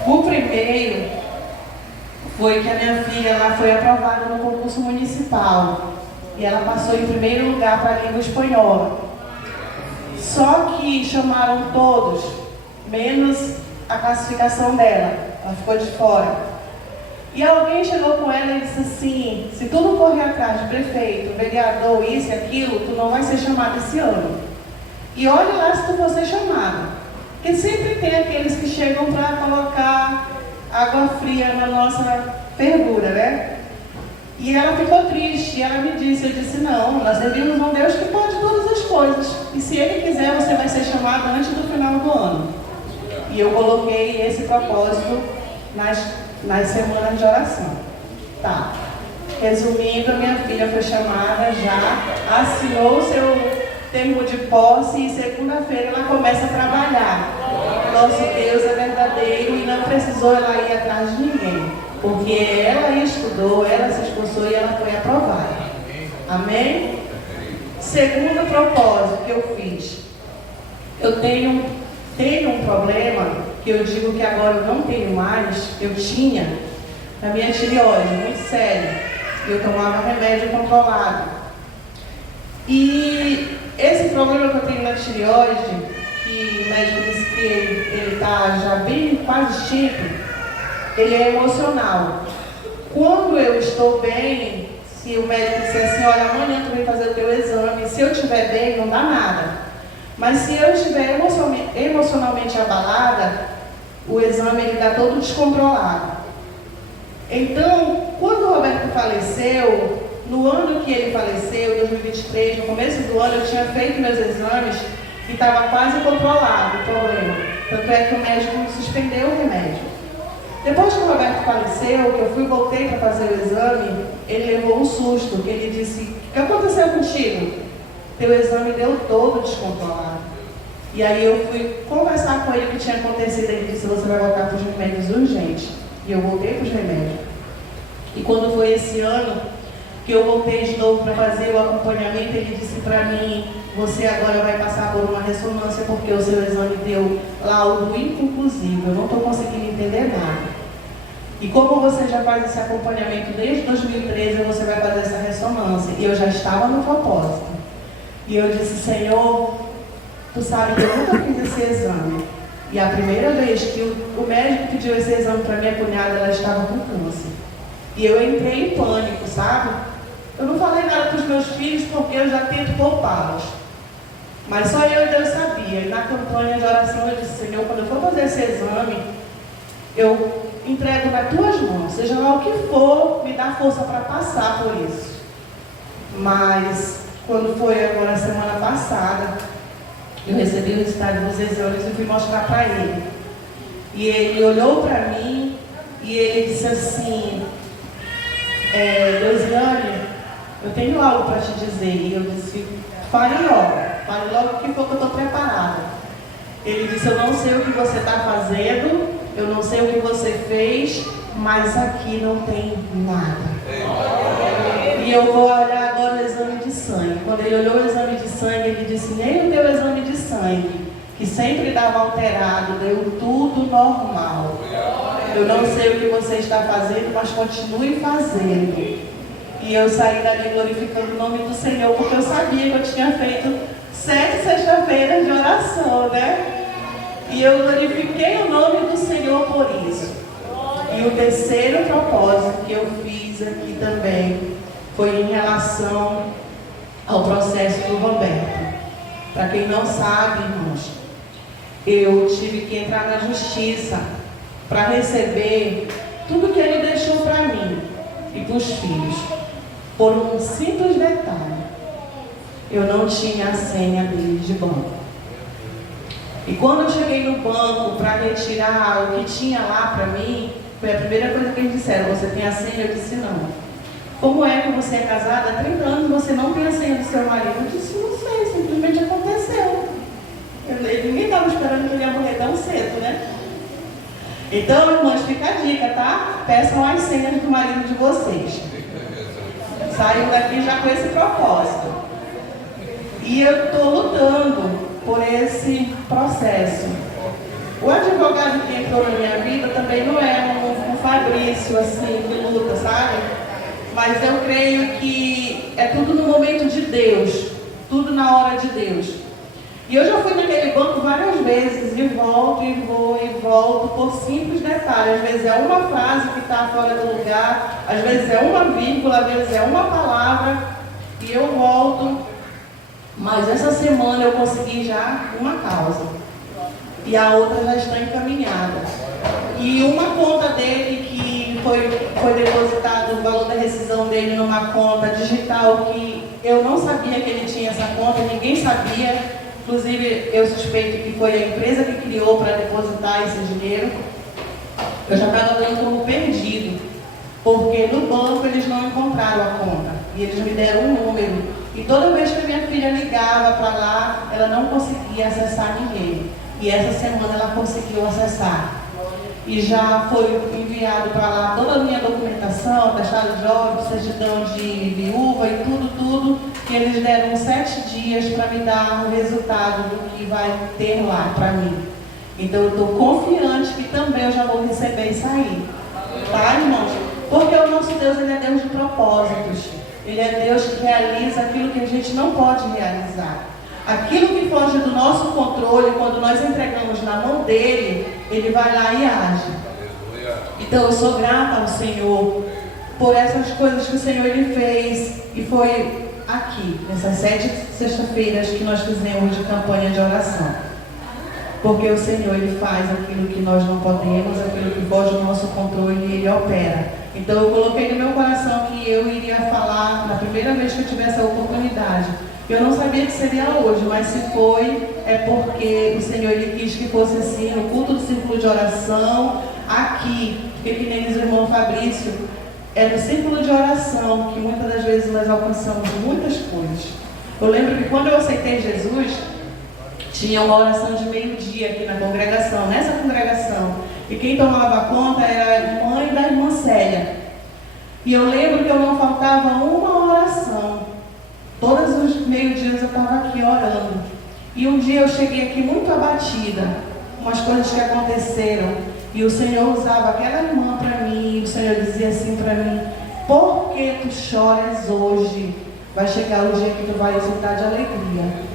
O primeiro foi que a minha filha ela foi aprovada no concurso municipal e ela passou em primeiro lugar para a língua espanhola. Só que chamaram todos, menos a classificação dela, ela ficou de fora. E alguém chegou com ela e disse assim: se tu não correr atrás de prefeito, vereador, isso e aquilo, tu não vai ser chamado esse ano. E olha lá se tu for ser chamado. Porque sempre tem aqueles que chegam para colocar água fria na nossa fervura, né? E ela ficou triste, e ela me disse, eu disse, não, nós servimos um Deus que pode todas as coisas. E se Ele quiser, você vai ser chamado antes do final do ano. E eu coloquei esse propósito nas semanas de oração. Tá. Resumindo, a minha filha foi chamada já, assinou o seu termo de posse e segunda-feira ela começa a trabalhar. Nosso Deus é verdadeiro e não precisou ela ir atrás de ninguém. Porque ela estudou, ela se esforçou e ela foi aprovada. Amém? Segundo propósito que eu fiz. Eu tenho um problema, que eu digo que agora eu não tenho mais, eu tinha, na minha tireoide, muito sério. Eu tomava remédio controlado. E esse problema que eu tenho na tireoide, que o médico disse que ele está já bem quase extinto, ele é emocional. Quando eu estou bem, se o médico disser assim, olha, amanhã tu vem fazer o teu exame, se eu estiver bem, não dá nada. Mas se eu estiver emocionalmente abalada, o exame ele está todo descontrolado. Então, quando o Roberto faleceu, no ano que ele faleceu, em 2023, no começo do ano, eu tinha feito meus exames e estava quase controlado o problema. Tanto é que o médico suspendeu o remédio. Depois que o Roberto faleceu, que eu voltei para fazer o exame, ele levou um susto, que ele disse, o que aconteceu contigo? Teu exame deu todo descontrolado. E aí eu fui conversar com ele o que tinha acontecido, ele disse, você vai voltar para os remédios urgentes. E eu voltei para os remédios. E quando foi esse ano, que eu voltei de novo para fazer o acompanhamento, ele disse para mim, você agora vai passar por uma ressonância porque o seu exame deu laudo inconclusivo, eu não estou conseguindo entender nada. E como você já faz esse acompanhamento desde 2013, você vai fazer essa ressonância. E eu já estava no propósito. E eu disse, Senhor, tu sabe que eu nunca fiz esse exame. E a primeira vez que o médico pediu esse exame para minha cunhada, ela estava com câncer. E eu entrei em pânico, sabe? Eu não falei nada para os meus filhos porque eu já tento poupá-los. Mas só eu e Deus sabia. E na campanha de oração eu disse, Senhor, quando eu for fazer esse exame, eu entrego nas tuas mãos. Seja lá o que for, me dá força para passar por isso. Mas, quando foi agora a semana passada, eu recebi o resultado dos exames e fui mostrar para ele. E ele olhou para mim e ele disse assim, Deusiane, eu tenho algo para te dizer. E eu disse, fale logo o que for que eu estou preparada. Ele disse, eu não sei o que você está fazendo, eu não sei o que você fez, mas aqui não tem nada. E eu vou olhar agora o exame de sangue. Quando ele olhou o exame de sangue, ele disse, nem o teu exame de sangue, que sempre dava alterado, deu tudo normal. Eu não sei o que você está fazendo, mas continue fazendo. E eu saí dali glorificando o nome do Senhor, porque eu sabia que eu tinha feito 7 sexta-feiras de oração, né? E eu glorifiquei o nome do Senhor por isso. E o terceiro propósito que eu fiz aqui também foi em relação ao processo do Roberto. Para quem não sabe, irmãos, eu tive que entrar na justiça para receber tudo que ele deixou para mim e para os filhos. Por um simples detalhe, eu não tinha a senha dele de banco. E quando eu cheguei no banco para retirar o que tinha lá para mim, foi a primeira coisa que eles disseram, você tem a senha? Eu disse, não. Como é que você é casada há 30 anos, você não tem a senha do seu marido? Eu disse, não sei, simplesmente aconteceu. Ninguém estava esperando que ele ia morrer tão cedo, né? Então, irmãos, fica a dica, tá? Peçam as senhas do marido de vocês. Saiam daqui já com esse propósito. E eu estou lutando por esse processo. O advogado que entrou na minha vida também não é um Fabrício, assim, que luta, sabe? Mas eu creio que é tudo no momento de Deus, tudo na hora de Deus. E eu já fui naquele banco várias vezes, e volto, e vou, e volto, por simples detalhes. Às vezes é uma frase que está fora do lugar, às vezes é uma vírgula, às vezes é uma palavra, e eu volto. Mas essa semana eu consegui já uma causa, e a outra já está encaminhada. E uma conta dele que foi depositado o valor da rescisão dele numa conta digital que eu não sabia que ele tinha essa conta, ninguém sabia. Inclusive, eu suspeito que foi a empresa que criou para depositar esse dinheiro. Eu já estava dando como perdido, porque no banco eles não encontraram a conta. E eles me deram um número. E toda vez que a minha filha ligava para lá, ela não conseguia acessar ninguém. E essa semana ela conseguiu acessar. E já foi enviado para lá toda a minha documentação, atestado de óbito, certidão de viúva e tudo, que eles deram 7 dias para me dar o resultado do que vai ter lá para mim. Então eu estou confiante que também eu já vou receber isso aí. Tá, irmãos? Porque o nosso Deus, ele é Deus de propósitos. Ele é Deus que realiza aquilo que a gente não pode realizar. Aquilo que foge do nosso controle, quando nós entregamos na mão dele, ele vai lá e age. Então eu sou grata ao Senhor por essas coisas que o Senhor ele fez. E foi aqui, nessas 7 sexta-feiras que nós fizemos de campanha de oração. Porque o Senhor ele faz aquilo que nós não podemos, aquilo que foge do nosso controle, e ele opera. Então eu coloquei no meu coração que eu iria falar na primeira vez que eu tivesse a oportunidade. Eu não sabia que seria hoje, mas se foi, é porque o Senhor ele quis que fosse assim, no culto do círculo de oração, aqui, porque que nem diz o irmão Fabrício, é no círculo de oração que muitas das vezes nós alcançamos muitas coisas. Eu lembro que quando eu aceitei Jesus, tinha uma oração de meio-dia aqui na congregação, nessa congregação, e quem tomava conta era a mãe da irmã Célia. E eu lembro que eu não faltava uma oração. Todos os meio-dias eu estava aqui orando. E um dia eu cheguei aqui muito abatida, umas coisas que aconteceram. E o Senhor usava aquela irmã para mim, e o Senhor dizia assim para mim: por que tu choras hoje? Vai chegar o dia que tu vai exultar de alegria.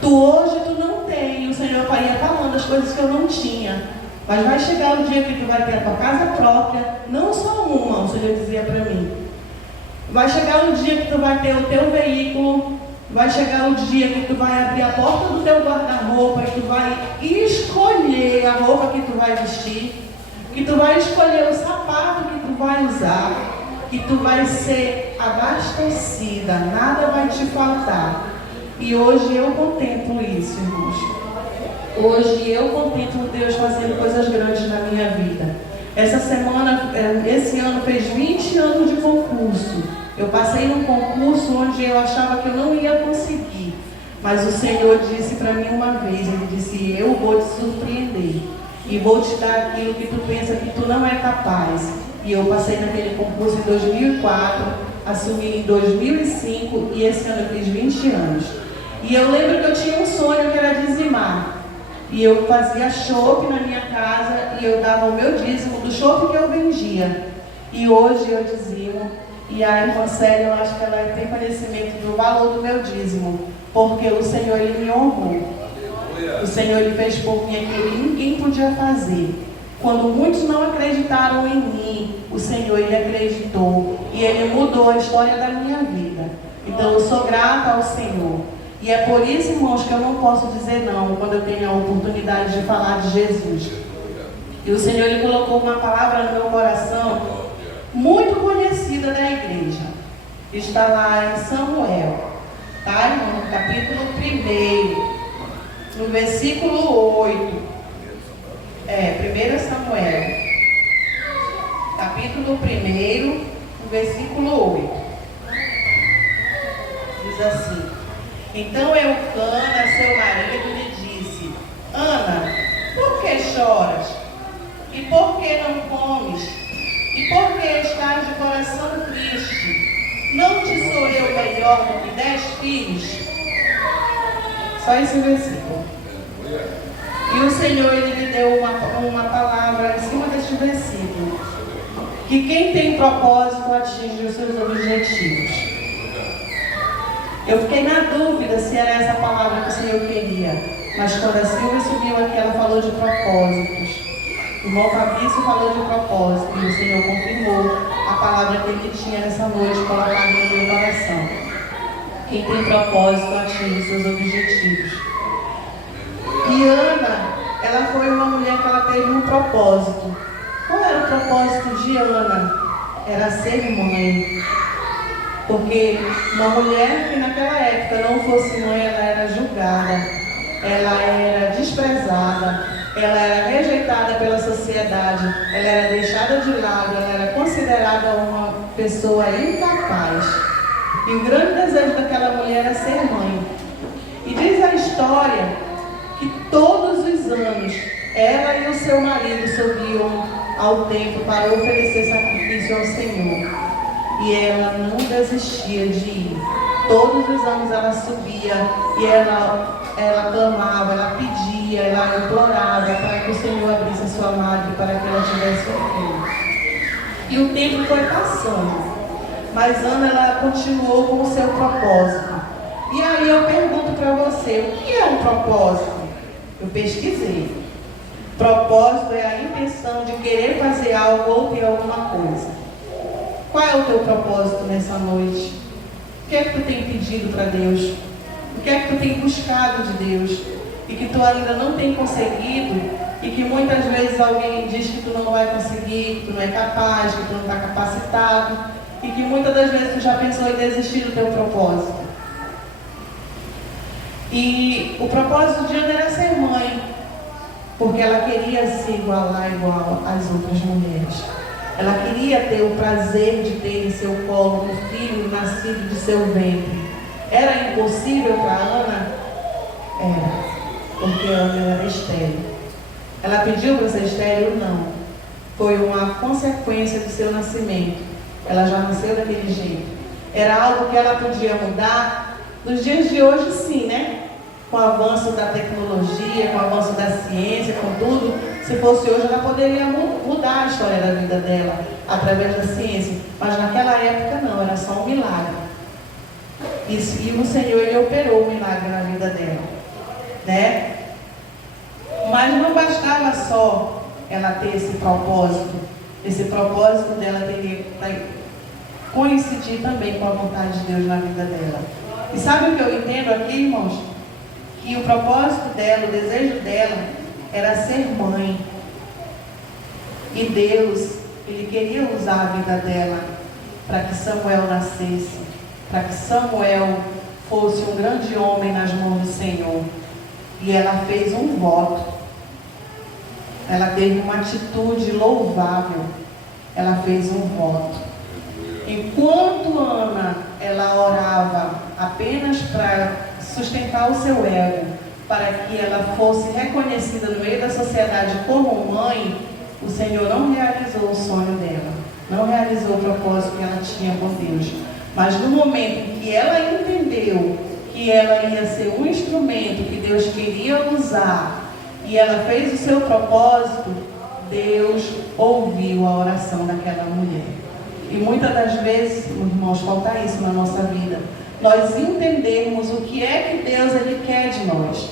Tu hoje tu não tem, e o Senhor ia falando as coisas que eu não tinha. Mas vai chegar o dia que tu vai ter a tua casa própria, não só uma, o Senhor dizia para mim. Vai chegar o dia que tu vai ter o teu veículo, vai chegar o dia que tu vai abrir a porta do teu guarda-roupa e tu vai escolher a roupa que tu vai vestir, que tu vai escolher o sapato que tu vai usar, que tu vai ser abastecida, nada vai te faltar. E hoje eu contemplo isso, irmãos. Hoje eu contemplo Deus fazendo coisas grandes na minha vida. Essa semana, esse ano fez 20 anos de concurso. Eu passei num concurso onde eu achava que eu não ia conseguir. Mas o Senhor disse para mim uma vez, ele disse: eu vou te surpreender. E vou te dar aquilo que tu pensa que tu não é capaz. E eu passei naquele concurso em 2004, assumi em 2005 e esse ano eu fiz 20 anos. E eu lembro que eu tinha um sonho que era dizimar. E eu fazia chope na minha casa e eu dava o meu dízimo do chope que eu vendia. E hoje eu dizimo. E a irmã Célia, eu acho que ela tem conhecimento do valor do meu dízimo. Porque o Senhor, ele me honrou. O Senhor, ele fez por mim aquilo que ninguém podia fazer. Quando muitos não acreditaram em mim, o Senhor, ele acreditou. E ele mudou a história da minha vida. Então eu sou grata ao Senhor. E é por isso, irmãos, que eu não posso dizer não quando eu tenho a oportunidade de falar de Jesus. E o Senhor, ele colocou uma palavra no meu coração muito conhecida da igreja. Está lá em Samuel, tá, irmão? No capítulo 1, no versículo 8. 1 Samuel, capítulo 1, no versículo 8. Diz assim: então Eucana, seu marido, lhe disse: Ana, por que choras? E por que não comes? E por que estás de coração triste? Não te sou eu melhor do que 10 filhos? Só esse versículo. E o Senhor, Ele me deu uma palavra em cima deste versículo. Que quem tem propósito atinge os seus objetivos. Eu fiquei na dúvida se era essa palavra que o Senhor queria. Mas quando a Silvia subiu aqui, ela falou de propósitos. O irmão Fabrício falou de propósito. E o Senhor confirmou a palavra que Ele tinha nessa noite colocada no meu coração. Quem tem propósito atinge seus objetivos. E Ana, ela foi uma mulher que ela teve um propósito. Qual era o propósito de Ana? Era ser mãe. Porque uma mulher que naquela época não fosse mãe, ela era julgada, ela era desprezada, ela era rejeitada pela sociedade, ela era deixada de lado, ela era considerada uma pessoa incapaz. E o grande desejo daquela mulher era ser mãe. E diz a história que todos os anos ela e o seu marido subiam ao templo para oferecer sacrifício ao Senhor. E ela não desistia de ir. Todos os anos ela subia e ela clamava, ela pedia, ela implorava para que o Senhor abrisse a sua madre para que ela tivesse um filho. E o tempo foi passando. Mas Ana, ela continuou com o seu propósito. E aí eu pergunto para você, o que é um propósito? Eu pesquisei. Propósito é a intenção de querer fazer algo ou ter alguma coisa. Qual é o teu propósito nessa noite? O que é que tu tem pedido para Deus? O que é que tu tem buscado de Deus? E que tu ainda não tem conseguido? E que muitas vezes alguém diz que tu não vai conseguir, que tu não é capaz, que tu não está capacitado. E que muitas das vezes tu já pensou em desistir do teu propósito. E o propósito de Ana era ser mãe. Porque ela queria se igualar igual às outras mulheres. Ela queria ter o prazer de ter em seu colo um filho nascido de seu ventre. Era impossível para Ana? Era, porque Ana era estéril. Ela pediu para ser estéril? Não. Foi uma consequência do seu nascimento. Ela já nasceu daquele jeito. Era algo que ela podia mudar? Nos dias de hoje, sim, né? Com o avanço da tecnologia, com o avanço da ciência, com tudo, se fosse hoje, ela poderia mudar a história da vida dela através da ciência. Mas naquela época não, era só um milagre. E o Senhor, Ele operou o milagre na vida dela, né? Mas não bastava só ela ter esse propósito dela teria que coincidir também com a vontade de Deus na vida dela. E sabe o que eu entendo aqui, irmãos? Que o propósito dela, o desejo dela, era ser mãe. E Deus, Ele queria usar a vida dela para que Samuel nascesse, para que Samuel fosse um grande homem nas mãos do Senhor. E ela fez um voto. Ela teve uma atitude louvável. Ela fez um voto. Enquanto Ana, ela orava apenas para sustentar o seu ego, para que ela fosse reconhecida no meio da sociedade como mãe, o Senhor não realizou o sonho dela, não realizou o propósito que ela tinha com Deus. Mas no momento em que ela entendeu que ela ia ser um instrumento que Deus queria usar, e ela fez o seu propósito, Deus ouviu a oração daquela mulher. E muitas das vezes, irmãos, falta isso na nossa vida. Nós entendermos o que é que Deus Ele quer de nós.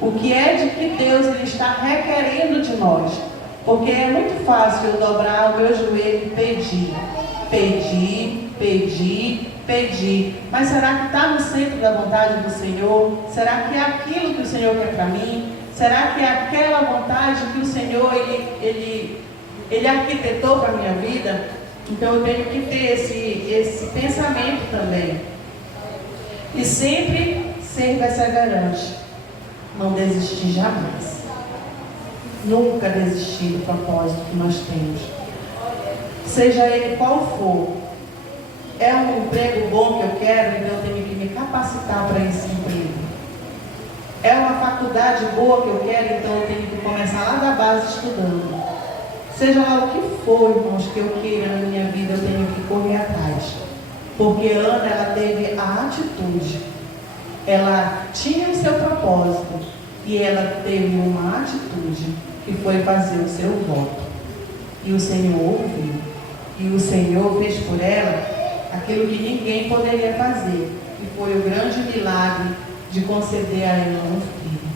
O que é de que Deus Ele está requerendo de nós. Porque é muito fácil eu dobrar o meu joelho e pedir. Pedir, pedir, pedir. Mas será que está no centro da vontade do Senhor? Será que é aquilo que o Senhor quer para mim? Será que é aquela vontade que o Senhor Ele arquitetou para a minha vida? Então eu tenho que ter esse pensamento também. E sempre ser perseverante. Não desistir jamais. Nunca desistir do propósito que nós temos. Seja ele qual for. É um emprego bom que eu quero, então eu tenho que me capacitar para esse emprego. É uma faculdade boa que eu quero, então eu tenho que começar lá da base estudando. Seja lá o que for, irmãos, que eu queira na minha vida, eu tenho que correr atrás. Porque Ana, ela teve a atitude. Ela tinha o seu propósito. E ela teve uma atitude, que foi fazer o seu voto. E o Senhor ouviu. E o Senhor fez por ela aquilo que ninguém poderia fazer. E foi o grande milagre de conceder a ela um filho.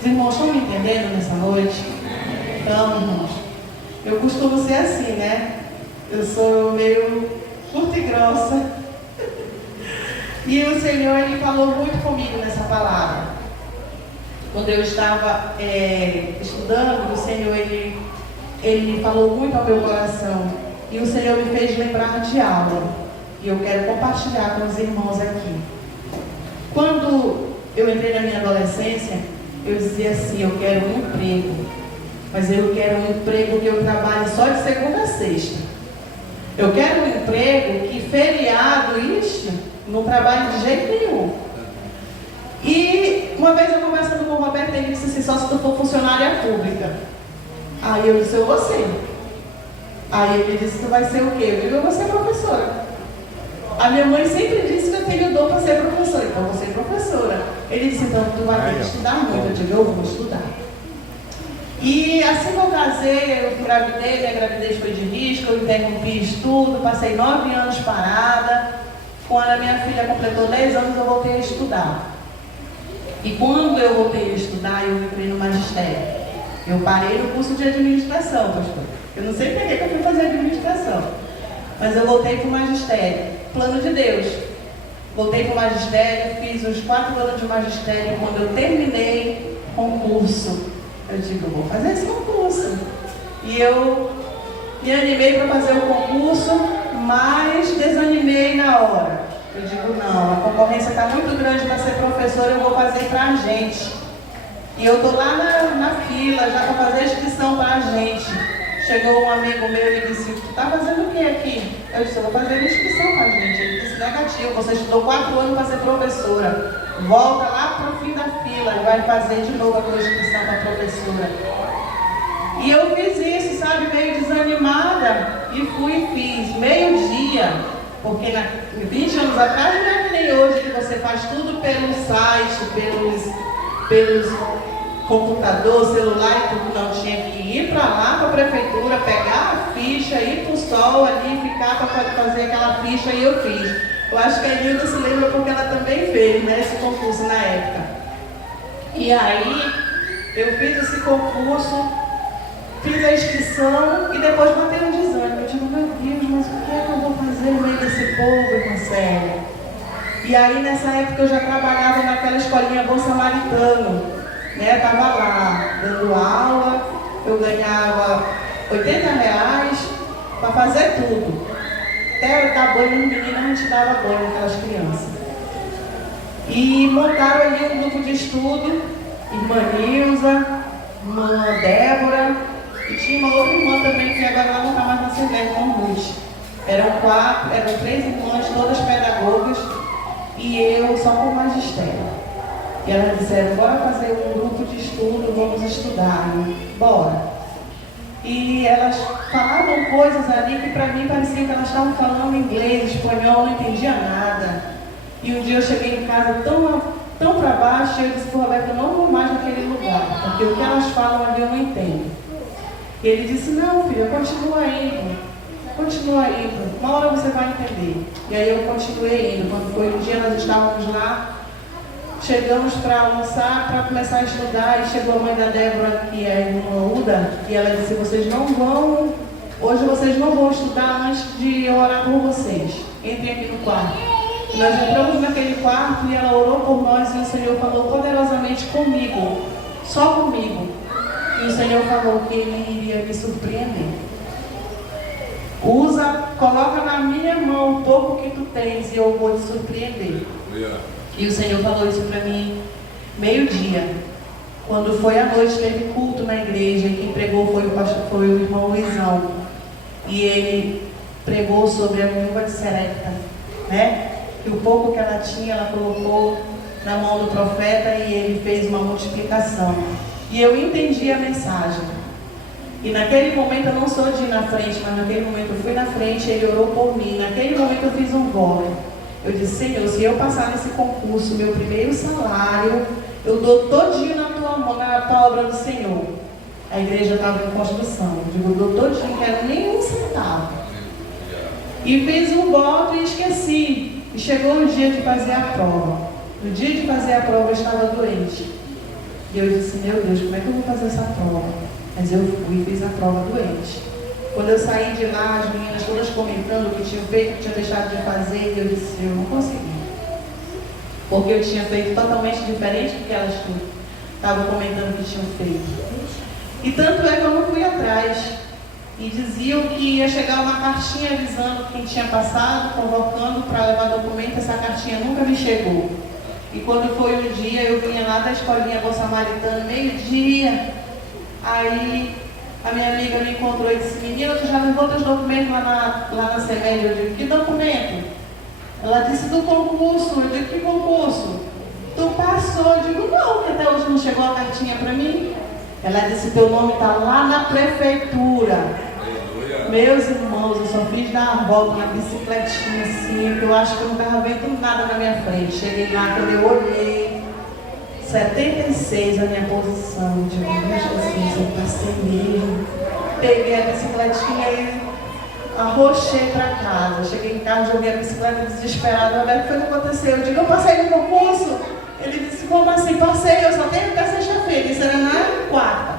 Os irmãos estão me entendendo nessa noite? Então, irmãos, eu costumo ser assim, né? Eu sou meio curta e grossa. E o Senhor, Ele falou muito comigo nessa palavra. Quando eu estava estudando, o Senhor, Ele falou muito ao meu coração. E o Senhor me fez lembrar de algo. E eu quero compartilhar com os irmãos aqui. Quando eu entrei na minha adolescência, eu dizia assim, eu quero um emprego. Mas eu quero um emprego que eu trabalhe só de segunda a sexta. Eu quero um emprego que feriado, não trabalho de jeito nenhum. E uma vez eu conversando com o Roberto, ele disse assim, só se tu for funcionária pública. Aí eu disse, eu vou ser. Aí ele disse, tu vai ser o quê? Eu digo, eu vou ser professora. A minha mãe sempre disse que eu tenho dom para ser professora, então eu vou ser professora. Ele disse, então tu vai ter que estudar muito. Eu digo, eu vou estudar. E assim que eu casei, eu engravidei, minha gravidez foi de risco, eu interrompi estudo, passei 9 anos parada. Quando a minha filha completou 10 anos, eu voltei a estudar. E quando eu voltei a estudar, eu entrei no magistério. Eu parei no curso de administração, pastor. Eu não sei por que eu fui fazer administração. Mas eu voltei para o magistério. Plano de Deus. Voltei para o magistério, fiz os 4 anos de magistério. Quando eu terminei o concurso, eu digo, eu vou fazer esse concurso. E eu me animei para fazer o concurso, mas desanimei na hora. Eu digo, não, a concorrência está muito grande para ser professora, eu vou fazer para a gente. E eu estou lá na fila, já para fazer a inscrição para a gente. Chegou um amigo meu e disse, tu está fazendo o que aqui? Eu disse, eu vou fazer a inscrição para a gente. Ele disse, negativo, você estudou 4 anos para ser professora. Volta lá para o fim da fila e vai fazer de novo a tua inscrição para professora. E eu fiz isso, sabe, meio desanimada, e fui e fiz, meio-dia, porque 20 anos atrás não é que nem hoje, que você faz tudo pelo site, pelos computador, celular e tudo, não, tinha que ir para lá, para a prefeitura, pegar a ficha, ir para o sol ali, ficar para fazer aquela ficha, e eu fiz. Eu acho que a Nilda se lembra porque ela também fez, né, esse concurso na época. E aí, eu fiz esse concurso, fiz a inscrição e depois batei um desânimo. Eu digo, meu Deus, mas o que é que eu vou fazer no meio desse povo, irmã Célia? E aí, nessa época, eu já trabalhava naquela escolinha Bom Samaritano, né? Estava lá, dando aula, eu ganhava R$80 para fazer tudo. Até dar banho no menino, a gente dava banho naquelas crianças. E montaram ali um grupo de estudo, irmã Nilza, irmã Débora, e tinha uma outra irmã também, que agora ela não está mais na Assembleia, irmã Ruth. Eram 3 irmãs, todas pedagogas, e eu só com magistério. E elas disseram, bora fazer um grupo de estudo, vamos estudar, bora. E elas falavam coisas ali que para mim parecia que elas estavam falando inglês, espanhol, eu não entendia nada. E um dia eu cheguei em casa tão para baixo, eu disse para o Roberto, eu não vou mais naquele lugar, porque o que elas falam ali eu não entendo. E ele disse, não filha, continua indo, uma hora você vai entender. E aí eu continuei indo. Quando foi um dia, nós estávamos lá, chegamos para almoçar, para começar a estudar, e chegou a mãe da Débora, que é a irmã Uda, e ela disse, hoje vocês não vão estudar antes de eu orar por vocês. Entrem aqui no quarto. E nós entramos naquele quarto e ela orou por nós e o Senhor falou poderosamente comigo, só comigo. E o Senhor falou que Ele iria me surpreender. Coloca na minha mão o pouco que tu tens e eu vou te surpreender. E o Senhor falou isso para mim meio-dia. Quando foi à noite, teve culto na igreja, e quem pregou foi o irmão Luizão. E ele pregou sobre a viúva de Serepta, né? Que o pouco que ela tinha, ela colocou na mão do profeta e ele fez uma multiplicação. E eu entendi a mensagem. E naquele momento, eu não sou de ir na frente, mas naquele momento eu fui na frente, ele orou por mim. Naquele momento eu fiz um voto. Eu disse, Senhor, se eu passar nesse concurso, meu primeiro salário, eu dou todinho na tua mão, na tua obra do Senhor. A igreja estava em construção. Eu digo, eu dou todinho, não quero nem um centavo. E fiz um voto e esqueci. E chegou o dia de fazer a prova. No dia de fazer a prova eu estava doente. E eu disse, meu Deus, como é que eu vou fazer essa prova? Mas eu fui e fiz a prova doente. Quando eu saí de lá, as meninas todas comentando o que tinham feito, o que tinham deixado de fazer, e eu disse, eu não consegui. Porque eu tinha feito totalmente diferente do que elas estavam comentando que tinham feito. E tanto é que eu não fui atrás. E diziam que ia chegar uma cartinha avisando quem tinha passado, convocando para levar documento. Essa cartinha nunca me chegou. E quando foi um dia, eu vinha lá da escolinha Bom Samaritano, meio-dia. Aí a minha amiga me encontrou e disse, menina, tu já levou teus documentos lá na CEMED? Eu digo, que documento? Ela disse, do concurso. Eu digo, que concurso? Tu passou? Eu digo, não, que até hoje não chegou a cartinha para mim. Ela disse, teu nome está lá na prefeitura. Meus irmãos, eu só fiz dar uma volta na bicicletinha assim, que eu acho que eu não estava vendo nada na minha frente. Cheguei lá, quando eu olhei, 76 a minha posição. De meu Jesus, eu passei mesmo. Peguei a bicicletinha e arrochei para casa. Cheguei em casa, joguei a bicicleta desesperada. Olha, o que foi que aconteceu? Eu digo, eu passei no concurso. Ele disse, como assim? Passei, eu só tenho até sexta-feira. Isso era na quarta.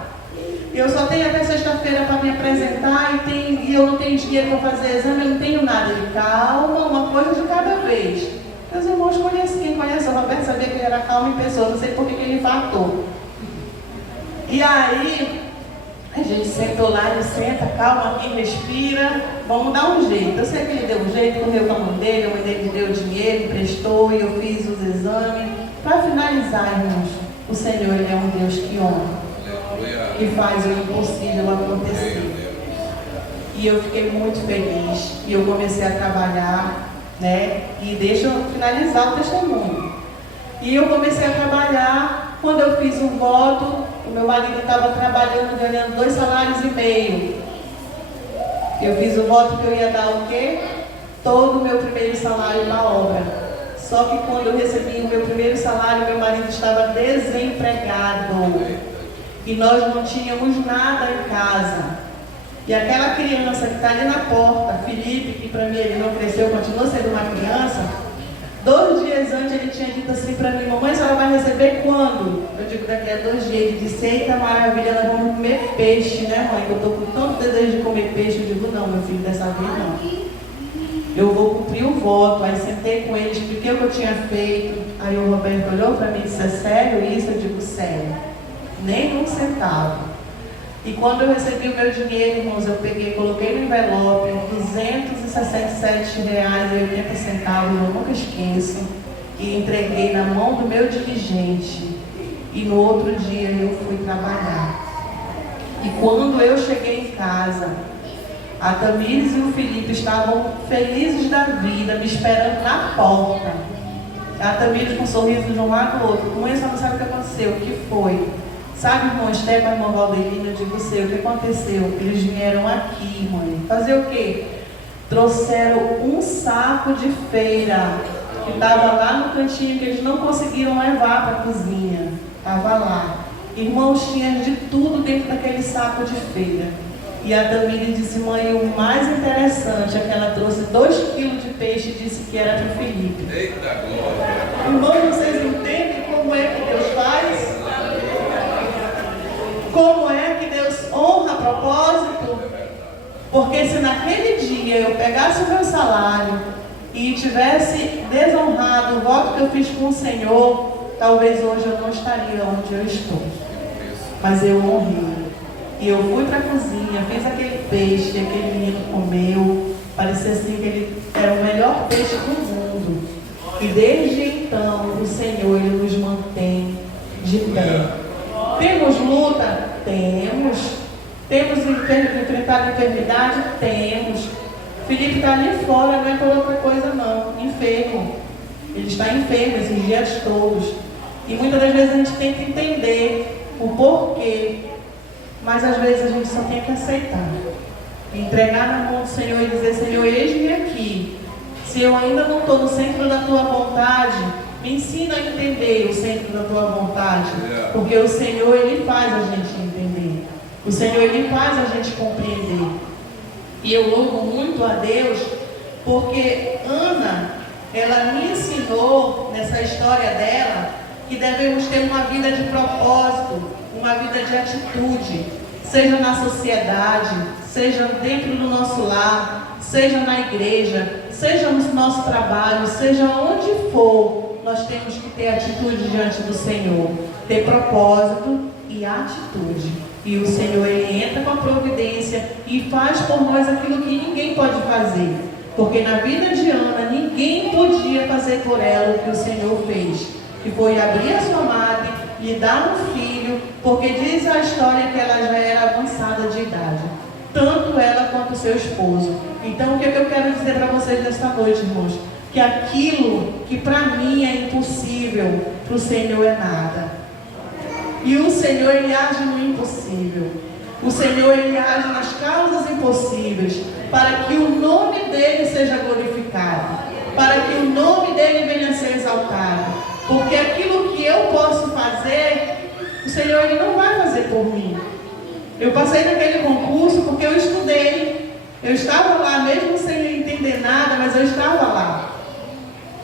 Eu só tenho até sexta-feira para me apresentar e eu não tenho dinheiro para fazer exame, eu não tenho nada. Ele, calma, uma coisa de cada vez. Meus irmãos conhecem, quem conhece o Roberto sabia que ele era calmo em pessoa, não sei por que ele infartou. E aí, a gente sentou lá, ele senta, calma aqui, respira, vamos dar um jeito. Eu sei que ele deu um jeito, correu com a mãe dele deu dinheiro, emprestou e eu fiz os exames. Para finalizar, irmãos, o Senhor, Ele é um Deus que honra, que faz o impossível acontecer. E eu fiquei muito feliz. E eu comecei a trabalhar, né? E deixa eu finalizar o testemunho. E eu comecei a trabalhar. Quando eu fiz um voto, o meu marido estava trabalhando, ganhando 2,5 salários. Eu fiz o voto que eu ia dar o quê? Todo o meu primeiro salário na obra. Só que quando eu recebi o meu primeiro salário, meu marido estava desempregado. E nós não tínhamos nada em casa. E aquela criança que está ali na porta, Felipe, que para mim ele não cresceu, continua sendo uma criança, 2 dias antes ele tinha dito assim para mim, mamãe, a senhora vai receber quando? Eu digo, daqui a 2 dias. Ele disse, eita maravilha, nós vamos comer peixe, né mãe? Eu estou com tanto desejo de comer peixe. Eu digo, não, meu filho, dessa vez não. Eu vou cumprir o voto. Aí sentei com ele, expliquei o que eu tinha feito. Aí o Roberto olhou para mim e disse, é sério isso? Eu digo, sério. Nem um centavo. E quando eu recebi o meu dinheiro, irmãos, eu peguei, coloquei no envelope R$267,80, eu nunca esqueço. E entreguei na mão do meu dirigente. E no outro dia eu fui trabalhar. E quando eu cheguei em casa, a Tamires e o Felipe estavam felizes da vida, me esperando na porta. A Tamires com um sorriso de um lado do outro. Mãe, você não sabe o que aconteceu. O que foi? Sabe, irmão Esteban, irmão Valdelino, eu digo, sei, o que aconteceu? Eles vieram aqui, mãe. Fazer o quê? Trouxeram um saco de feira, que estava lá no cantinho, que eles não conseguiram levar para a cozinha. Estava lá. Irmãos, tinha de tudo dentro daquele saco de feira. E a Tamires disse, mãe, o mais interessante é que ela trouxe 2 quilos de peixe e disse que era para o Felipe. Eita glória! Irmãos, vocês entendem como é que Deus faz? Como é que Deus honra a propósito? Porque se naquele dia eu pegasse o meu salário e tivesse desonrado o voto que eu fiz com o Senhor, talvez hoje eu não estaria onde eu estou. Mas eu honrei. E eu fui para a cozinha, fiz aquele peixe, aquele menino comeu. Parecia assim que ele era o melhor peixe do mundo. E desde então o Senhor, Ele nos mantém de pé. Temos luta? Temos. Temos enfrentado enfermidade? Temos. Felipe está ali fora, não é por outra coisa não, enfermo. Ele está enfermo esses dias todos. E muitas das vezes a gente tenta entender o porquê, mas às vezes a gente só tem que aceitar. Entregar na mão do Senhor e dizer, Senhor, eis-me aqui. Se eu ainda não estou no centro da Tua vontade, Me ensina a entender o centro da tua vontade, porque o Senhor, Ele faz a gente entender. O Senhor, Ele faz a gente compreender. E eu louvo muito a Deus, porque Ana, ela me ensinou, nessa história dela, que devemos ter uma vida de propósito, uma vida de atitude, seja na sociedade, seja dentro do nosso lar, seja na igreja, seja no nosso trabalho, seja onde for. Nós temos que ter atitude diante do Senhor, ter propósito e atitude. E o Senhor, Ele entra com a providência e faz por nós aquilo que ninguém pode fazer. Porque na vida de Ana, ninguém podia fazer por ela o que o Senhor fez, que foi abrir a sua madre, lhe dar um filho, porque diz a história que ela já era avançada de idade, tanto ela quanto o seu esposo. Então, o que eu quero dizer para vocês nesta noite, irmãos? Que aquilo que para mim é impossível, para o Senhor é nada. E o Senhor, Ele age no impossível. O Senhor, Ele age nas causas impossíveis, para que o nome dEle seja glorificado, para que o nome dEle venha a ser exaltado. Porque aquilo que eu posso fazer, o Senhor, Ele não vai fazer por mim. Eu passei naquele concurso porque eu estudei. Eu estava lá, mesmo sem entender nada, mas eu estava lá.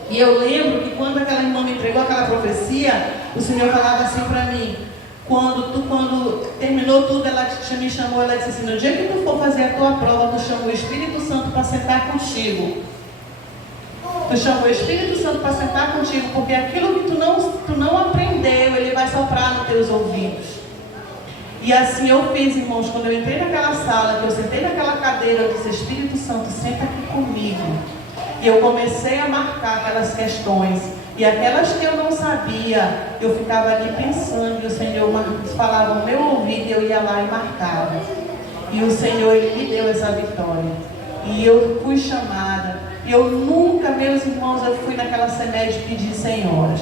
E eu lembro que quando aquela irmã me entregou aquela profecia, o Senhor falava assim para mim, quando terminou tudo, ela me chamou, ela disse assim, no dia que tu for fazer a tua prova, tu chama o Espírito Santo para sentar contigo. Tu chama o Espírito Santo para sentar contigo, porque aquilo que tu não aprendeu, ele vai soprar nos teus ouvidos. E assim eu fiz, irmãos, quando eu entrei naquela sala, que eu sentei naquela cadeira, eu disse, Espírito Santo, senta aqui comigo. E eu comecei a marcar aquelas questões. E aquelas que eu não sabia, eu ficava ali pensando, e o Senhor falava no meu ouvido, e eu ia lá e marcava. E o Senhor, Ele me deu essa vitória. E eu fui chamada. E eu nunca, meus irmãos, eu fui naquela SEMED pedir 100 horas.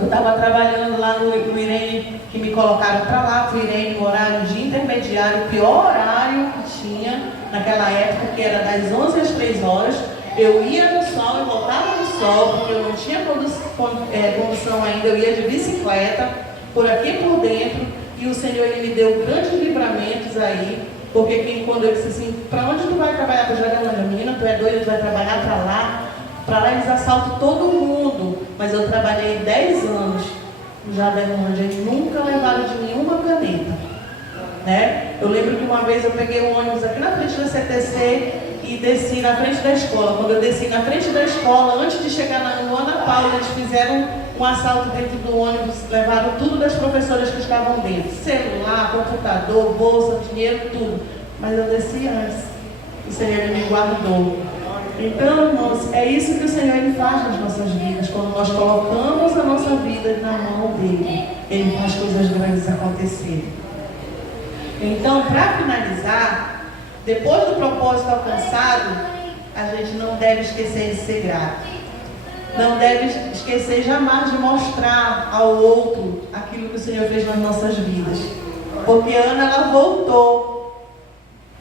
Eu estava trabalhando lá no Irene, que me colocaram para lá, para o Irene, no horário de intermediário, o pior horário que tinha naquela época, que era das 11 às 3 horas. Eu ia no sol, eu voltava no sol, porque eu não tinha condução ainda, eu ia de bicicleta, por aqui por dentro, e o Senhor, Ele me deu grandes livramentos aí, porque quando eu disse assim, para onde tu vai trabalhar? Tu já deu uma menina, tu é doida, tu vai trabalhar para lá eles assaltam todo mundo, mas eu trabalhei 10 anos, já Berlândia, eles nunca levaram de nenhuma caneta, né? Eu lembro que uma vez eu peguei um ônibus aqui na frente da CTC, e desci na frente da escola. Quando eu desci na frente da escola, antes de chegar na Ana Paula, eles fizeram um assalto dentro do ônibus, levaram tudo das professoras que estavam dentro. Celular, computador, bolsa, dinheiro, tudo. Mas eu desci antes. O Senhor me guardou. Então, irmãos, é isso que o Senhor, Ele faz nas nossas vidas. Quando nós colocamos a nossa vida na mão dEle, Ele faz coisas grandes acontecerem. Então, para finalizar, depois do propósito alcançado, a gente não deve esquecer de ser grato. Não deve esquecer jamais de mostrar ao outro aquilo que o Senhor fez nas nossas vidas. Porque Ana, ela voltou,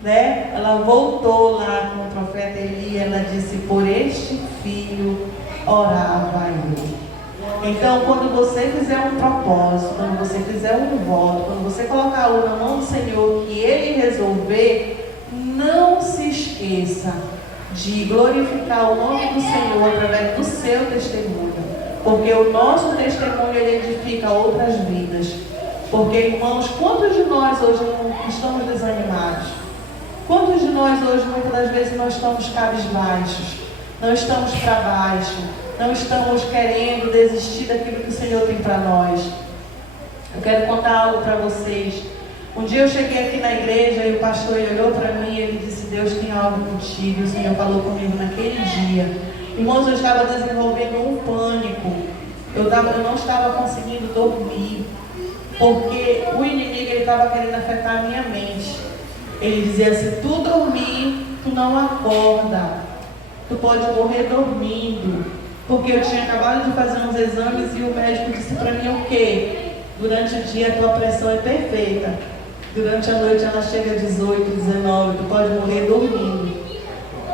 né? Ela voltou lá com o profeta Eli, ela disse, por este filho orava eu. Então, quando você fizer um propósito, quando você fizer um voto, quando você colocar a na mão do Senhor, que Ele resolver, não se esqueça de glorificar o nome do Senhor através do seu testemunho. Porque o nosso testemunho, ele edifica outras vidas. Porque, irmãos, quantos de nós hoje não estamos desanimados? Quantos de nós hoje, muitas das vezes, nós estamos cabisbaixos? Não estamos para baixo? Não estamos querendo desistir daquilo que o Senhor tem para nós? Eu quero contar algo para vocês. Um dia eu cheguei aqui na igreja e o pastor olhou para mim e ele disse, Deus tem algo contigo. O Senhor falou comigo naquele dia. Irmãos, eu estava desenvolvendo um pânico. Eu não estava conseguindo dormir. Porque o inimigo estava querendo afetar a minha mente. Ele dizia, se tu dormir, tu não acorda. Tu pode morrer dormindo. Porque eu tinha acabado de fazer uns exames e o médico disse para mim o quê? Durante o dia a tua pressão é perfeita. Durante a noite ela chega a 18, 19, tu pode morrer dormindo.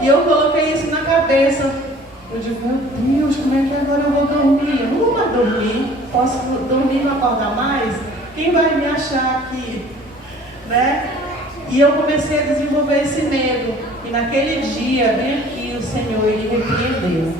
E eu coloquei isso na cabeça. Eu digo, meu Deus, como é que agora eu vou dormir? Eu não vou mais dormir, posso dormir e não acordar mais? Quem vai me achar aqui? Né? E eu comecei a desenvolver esse medo. E naquele dia, bem aqui, o Senhor, Ele repreendeu.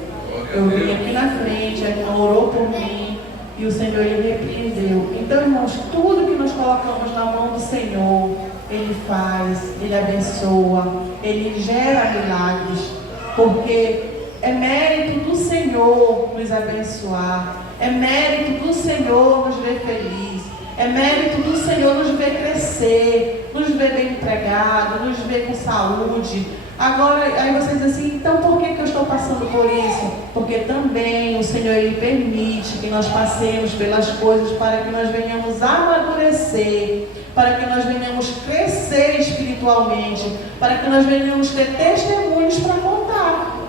Eu vim aqui na frente, a irmã orou por mim, e o Senhor, Ele repreendeu. Então, irmãos, tudo que nós colocamos na mão do Senhor, Ele faz, Ele abençoa, Ele gera milagres, porque é mérito do Senhor nos abençoar, é mérito do Senhor nos ver felizes, é mérito do Senhor nos ver crescer, nos ver bem empregado, nos ver com saúde. Agora, aí vocês dizem assim, então por que eu estou passando por isso? Porque também o Senhor, Ele permite que nós passemos pelas coisas para que nós venhamos amadurecer, para que nós venhamos crescer espiritualmente, para que nós venhamos ter testemunhos para contar.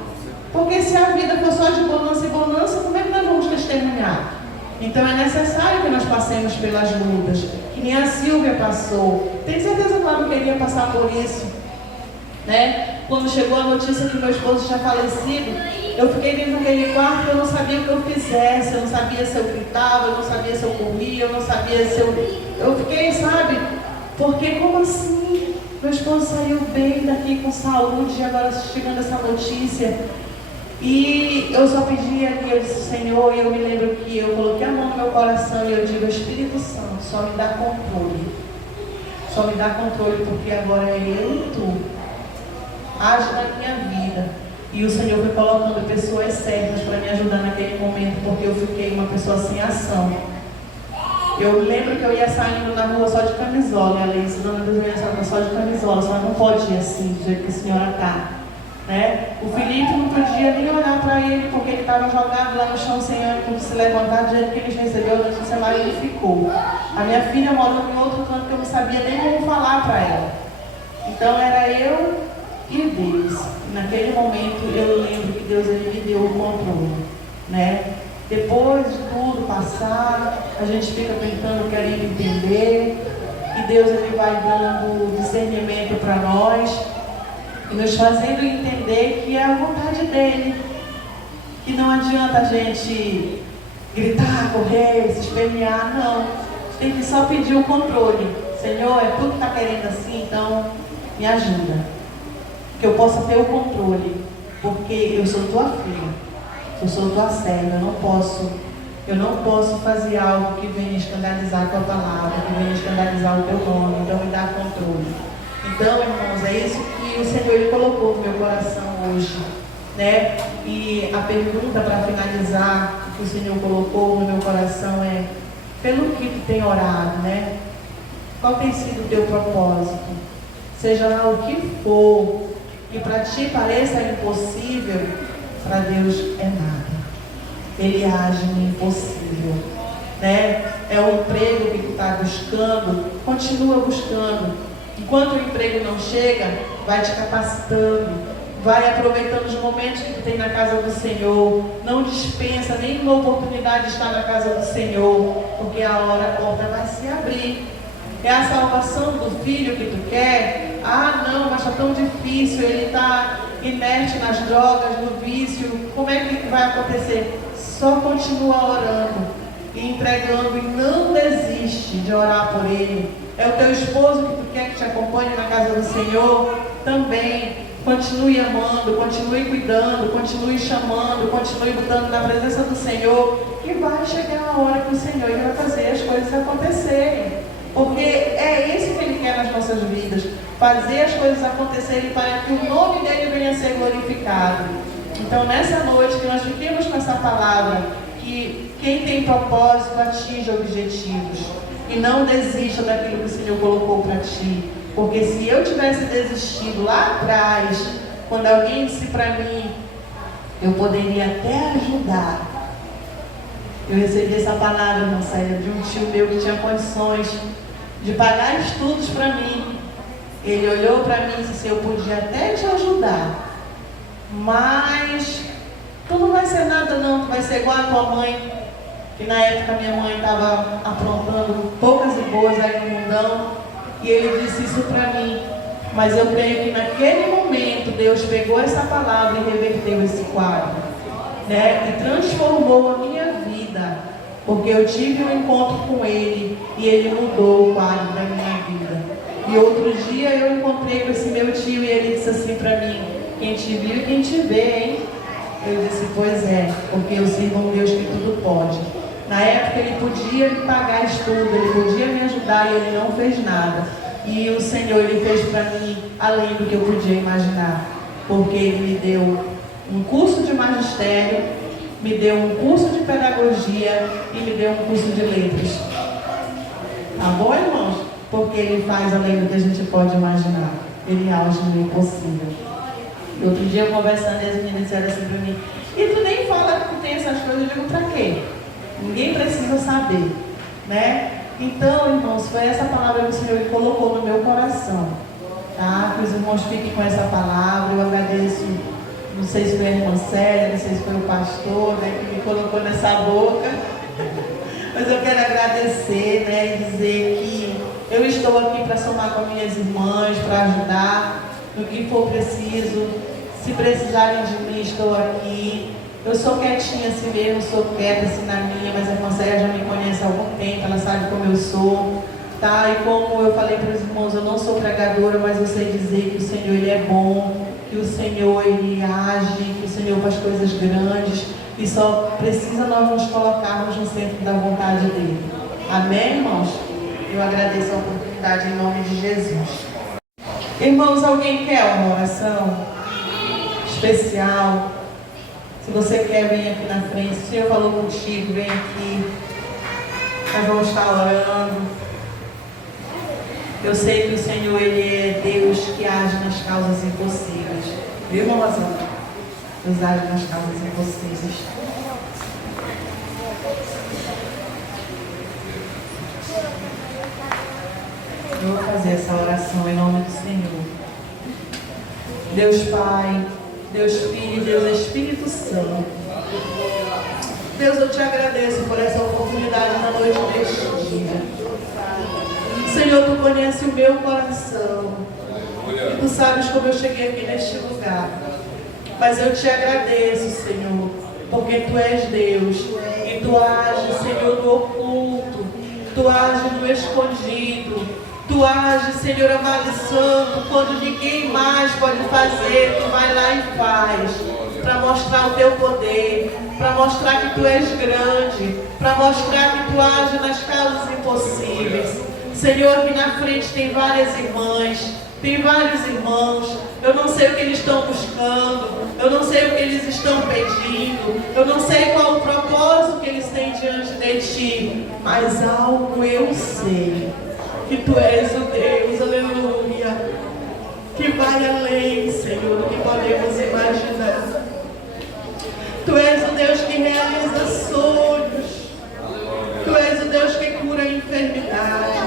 Porque se a vida for só de bonança e bonança, como é que nós vamos testemunhar? Então é necessário que nós passemos pelas lutas, que nem a Silvia passou. Tenho certeza que ela não queria passar por isso, né? Quando chegou a notícia que meu esposo tinha falecido, eu fiquei dentro daquele quarto, eu não sabia o que eu fizesse, eu não sabia se eu gritava, eu não sabia se eu corria, eu não sabia se eu fiquei, sabe? Porque como assim? Meu esposo saiu bem daqui com saúde e agora chegando essa notícia. E eu só pedi ali, eu disse, Senhor, e eu me lembro que eu coloquei a mão no meu coração e eu digo, Espírito Santo, só me dá controle. Só me dá controle, porque agora é eu e tu. Age na minha vida. E o Senhor foi colocando pessoas certas para me ajudar naquele momento, porque eu fiquei uma pessoa sem ação. Eu lembro que eu ia saindo na rua só de camisola, ela disse, dona Deus, eu ia saindo só de camisola, só não pode ir assim, do jeito que a senhora está. Né? O Felipe não podia nem olhar para ele, porque ele estava jogado lá no chão sem ânimo de se levantar, do jeito que ele recebeu a notícia lá e ele ficou. A minha filha morou em outro canto que eu não sabia nem como falar para ela. Então era eu e Deus. Naquele momento eu lembro que Deus, Ele me deu o controle, né? Depois de tudo passar, a gente fica tentando, querendo entender, e Deus, Ele vai dando discernimento para nós e nos fazendo entender que é a vontade dEle, que não adianta a gente gritar, correr, se espernear, não. Tem que só pedir o controle. Senhor, é tu que está querendo assim, então me ajuda. Que eu possa ter o controle, porque eu sou tua filha, eu sou tua serva, eu não posso fazer algo que venha escandalizar a tua palavra, que venha escandalizar o teu nome, então me dá controle. Então, irmãos, é isso que o Senhor Ele colocou no meu coração hoje, né? E a pergunta para finalizar que o Senhor colocou no meu coração é, pelo que tu tem orado, né? Qual tem sido o teu propósito? Seja lá o que for, que para ti pareça impossível, para Deus é nada. Ele age no impossível, né? É o emprego que tu está buscando, continua buscando. Enquanto o emprego não chega, vai te capacitando, vai aproveitando os momentos que tu tem na casa do Senhor. Não dispensa nenhuma oportunidade de estar na casa do Senhor, porque a porta vai se abrir. É a salvação do filho que tu quer? Ah, não, mas está tão difícil, ele está inerte nas drogas, no vício. Como é que vai acontecer? Só continua orando e entregando, e não desiste de orar por ele. É o teu esposo que tu quer que te acompanhe na casa do Senhor? Também continue amando, continue cuidando, continue chamando, continue botando na presença do Senhor, e vai chegar a hora que o Senhor vai fazer as coisas acontecerem. Porque é isso que Ele quer nas nossas vidas, fazer as coisas acontecerem para que o nome dEle venha a ser glorificado. Então, nessa noite, que nós fiquemos com essa palavra, que quem tem propósito atinge objetivos, e não desista daquilo que o Senhor colocou para ti. Porque se eu tivesse desistido lá atrás, quando alguém disse para mim, eu poderia até ajudar. Eu recebi essa palavra, irmã Célia, de um tio meu que tinha condições de pagar estudos para mim. Ele olhou para mim e disse, eu podia até te ajudar, mas tu não vai ser nada não, tu vai ser igual a tua mãe, que na época minha mãe estava aprontando poucas e boas aí no mundão, e ele disse isso para mim. Mas eu creio que naquele momento Deus pegou essa palavra e reverteu esse quadro. né? E transformou a minha vida, porque eu tive um encontro com Ele e Ele mudou o quadro da minha vida. E outro dia eu encontrei com esse meu tio e ele disse assim para mim: quem te viu e quem te vê, hein? Eu disse: pois é, porque eu sirvo um Deus que tudo pode. Na época ele podia me pagar estudo, ele podia me ajudar e ele não fez nada. E o Senhor, Ele fez para mim além do que eu podia imaginar, porque Ele me deu um curso de magistério, me deu um curso de pedagogia e me deu um curso de letras. Tá bom, irmãos? Porque Ele faz além do que a gente pode imaginar. Ele age no impossível. E outro dia, eu conversando, e as meninas disseram assim para mim: e tu nem fala que tu tem essas coisas? Eu digo: para quê? Ninguém precisa saber, né? Então, irmãos, foi essa palavra que o Senhor colocou no meu coração, tá? Que os irmãos fiquem com essa palavra. Eu agradeço, não sei se foi a irmã Célia, não sei se foi o pastor, né, que me colocou nessa boca, mas eu quero agradecer, né, e dizer que eu estou aqui para somar com minhas irmãs, para ajudar no que for preciso. Se precisarem de mim, estou aqui. Eu sou quietinha assim mesmo, sou quieta assim na minha, mas a irmã Célia já me conhece há algum tempo, ela sabe como eu sou, tá? E como eu falei para os irmãos, eu não sou pregadora, mas eu sei dizer que o Senhor, Ele é bom, que o Senhor, Ele age, que o Senhor faz coisas grandes, e só precisa nós nos colocarmos no centro da vontade dEle. Amém, irmãos? Eu agradeço a oportunidade em nome de Jesus. Irmãos, alguém quer uma oração especial? Se você quer, vem aqui na frente. Se o Senhor falou contigo, vem aqui. Nós vamos estar orando. Eu sei que o Senhor, Ele é Deus que age nas causas impossíveis. Viu, irmã Rosana? Deus age nas causas impossíveis. Eu vou fazer essa oração em nome do Senhor. Deus Pai, Deus Filho e Deus Espírito Santo. Deus, eu te agradeço por essa oportunidade na noite deste dia. Senhor, tu conheces o meu coração. E tu sabes como eu cheguei aqui neste lugar. Mas eu te agradeço, Senhor, porque tu és Deus. E tu ages, Senhor, no oculto. Tu ages no escondido. Tu ages, Senhor amado e santo, quando ninguém mais pode fazer, tu vai lá e faz, para mostrar o teu poder, para mostrar que tu és grande, para mostrar que tu ages nas causas impossíveis. Senhor, aqui na frente tem várias irmãs, tem vários irmãos. Eu não sei o que eles estão buscando, eu não sei o que eles estão pedindo, eu não sei qual o propósito que eles têm diante de ti, mas algo eu sei. Que tu és o Deus, aleluia, que vai além, Senhor, do que podemos imaginar. Tu és o Deus que realiza sonhos. Tu és o Deus que cura a enfermidade.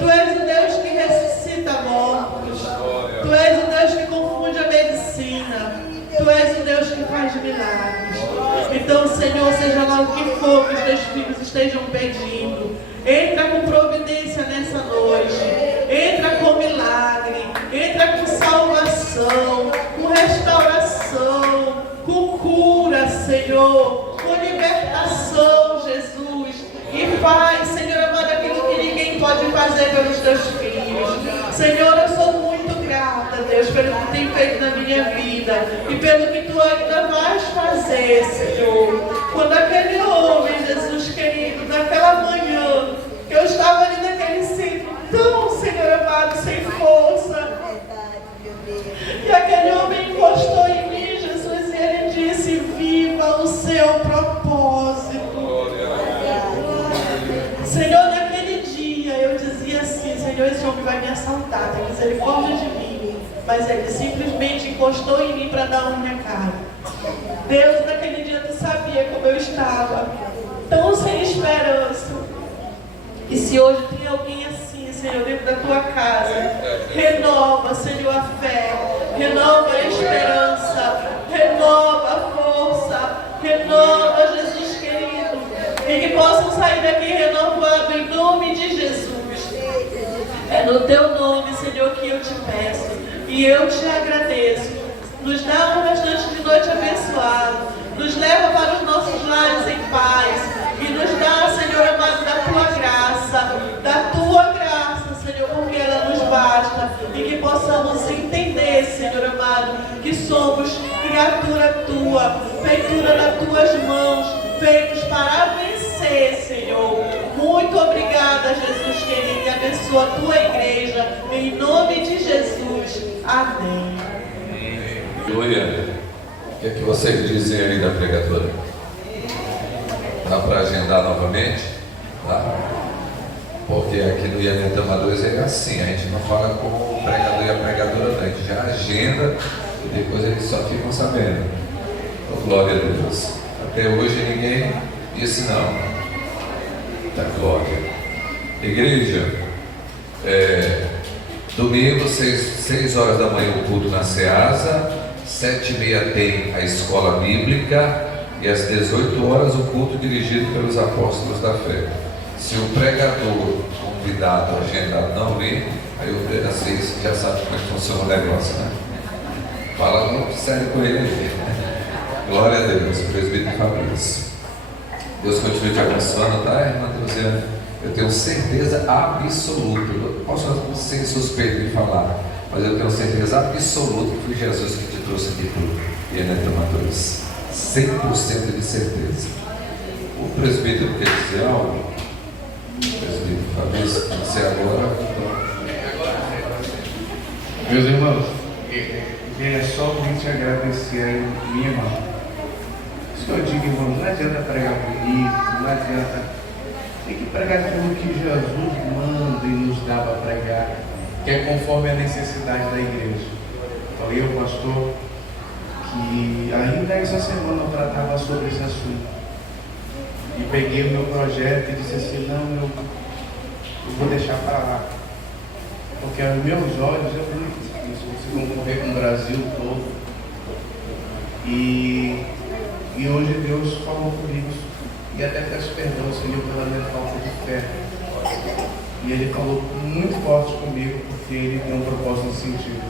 Tu és o Deus que ressuscita mortos. Tu és o Deus que confunde a medicina. Tu és o Deus que faz milagres. Então, Senhor, seja lá o que for que os teus filhos estejam pedindo, entra com providência nessa noite, entra com milagre, entra com salvação, com restauração, com cura, Senhor, com libertação, Jesus. E faz, Senhor amado, aquilo que ninguém pode fazer pelos teus filhos. Senhor, eu sou muito grata, Deus, pelo que tem feito na minha vida e pelo que tu ainda vais fazer, Senhor. Quando aquele homem, Jesus querido, naquela manhã, que eu estava ali naquele centro, tão, Senhor amado, sem força, e aquele homem encostou em mim, Jesus, e ele disse: viva o seu propósito. Senhor, naquele dia eu dizia assim: Senhor, esse homem vai me assaltar, tem misericórdia de mim. Mas ele simplesmente encostou em mim para dar um recado. Deus, naquele dia tu sabia como eu estava, tão sem esperança. E se hoje tem alguém assim, Senhor, dentro da tua casa, renova, Senhor, a fé, renova a esperança, renova a força, renova, Jesus querido, e que possam sair daqui renovados em nome de Jesus. É no teu nome, Senhor, que eu te peço e eu te agradeço. Nos dá um restante de noite abençoado nos leva para os nossos lares em paz e nos dá, Senhor amado, da tua graça, Senhor, porque ela nos basta e que possamos entender, Senhor amado, que somos criatura tua, feitura nas tuas mãos, feitos para vencer, Senhor. Muito obrigada, Jesus querido, e abençoa a tua igreja, em nome de Jesus. Amém. Glória. O que é que vocês dizem aí da pregadora? Dá para agendar novamente? Tá? Porque aqui no IANET Amadores é assim, a gente não fala com o pregador e a pregadora, não. A gente já agenda e depois eles só ficam sabendo. Oh, glória a Deus. Até hoje ninguém disse não. Da glória. Igreja, domingo, 6 horas da manhã, o culto na Ceasa, 7h30 tem a escola bíblica e às 18 horas o culto dirigido pelos apóstolos da fé. Se o pregador convidado, agendado, não vir, aí vocês já sabem como é que funciona o negócio, né? Fala muito sério com ele aí. Glória a Deus, presbítero Fabrício. Deus continue te abençoando, tá, irmã Deusiana? Eu tenho certeza absoluta, eu posso ser suspeito de falar, mas eu tenho certeza absoluta que foi Jesus que te trouxe aqui para o IANET Amadores. 100% de certeza. O presbítero quer dizer algo? O presbítero Fabrício, você agora. Meus irmãos, é só te agradecer aí, minha irmã. Isso que eu digo, irmão, não adianta pregar bonito, não adianta. Tem que pregar aquilo que Jesus manda e nos dá para pregar, que é conforme a necessidade da igreja. Falei ao pastor que ainda essa semana eu tratava sobre esse assunto. E peguei o meu projeto e disse assim, não, eu vou deixar para lá. Porque aos meus olhos eu vi isso, vocês vão conviver com o Brasil todo. E hoje Deus falou comigo. E até peço perdão, Senhor, pela minha falta de fé. E Ele falou muito forte comigo, porque Ele tem um propósito nesse sentido.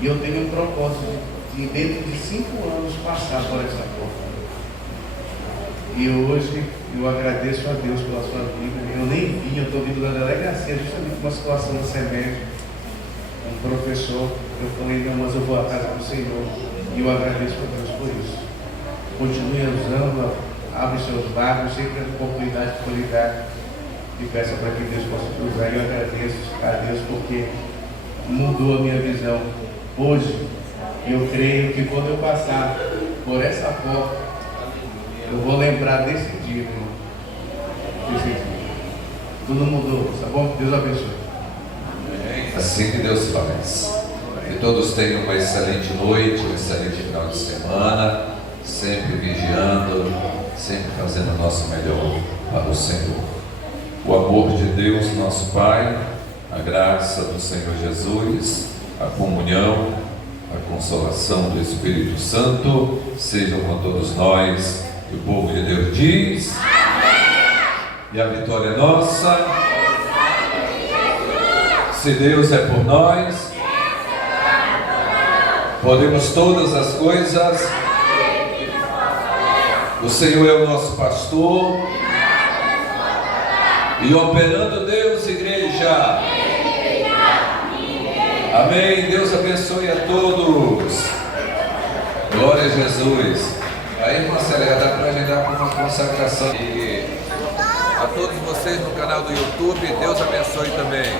E eu tenho um propósito de dentro de 5 anos, passar por essa porta. E hoje eu agradeço a Deus pela sua vida. Eu nem vim, eu estou vindo da delegacia, justamente uma situação da SEMED. Um professor, eu falei, não, mas eu vou à casa do Senhor. E eu agradeço a Deus por isso. Continue usando, abre seus lábios, sempre a oportunidade que for lhe dar. E peça para que Deus possa te usar. E eu agradeço a Deus porque mudou a minha visão. Hoje, eu creio que quando eu passar por essa porta, eu vou lembrar desse dia, irmão. Desse dia. Tudo mudou, tá bom? Deus abençoe. Assim que Deus faz. Que todos tenham uma excelente noite, um excelente final de semana, sempre vigiando, sempre fazendo o nosso melhor para o Senhor. O amor de Deus, nosso Pai, a graça do Senhor Jesus, a comunhão, a consolação do Espírito Santo, sejam com todos nós. E o povo de Deus diz: amém! E a vitória é nossa. Se Deus é por nós, podemos todas as coisas. O Senhor é o nosso pastor. E operando Deus, igreja. Amém. Deus abençoe a todos. Glória a Jesus. Aí, Marcelo, dá para agendar por uma consagração. E a todos vocês no canal do YouTube, Deus abençoe também.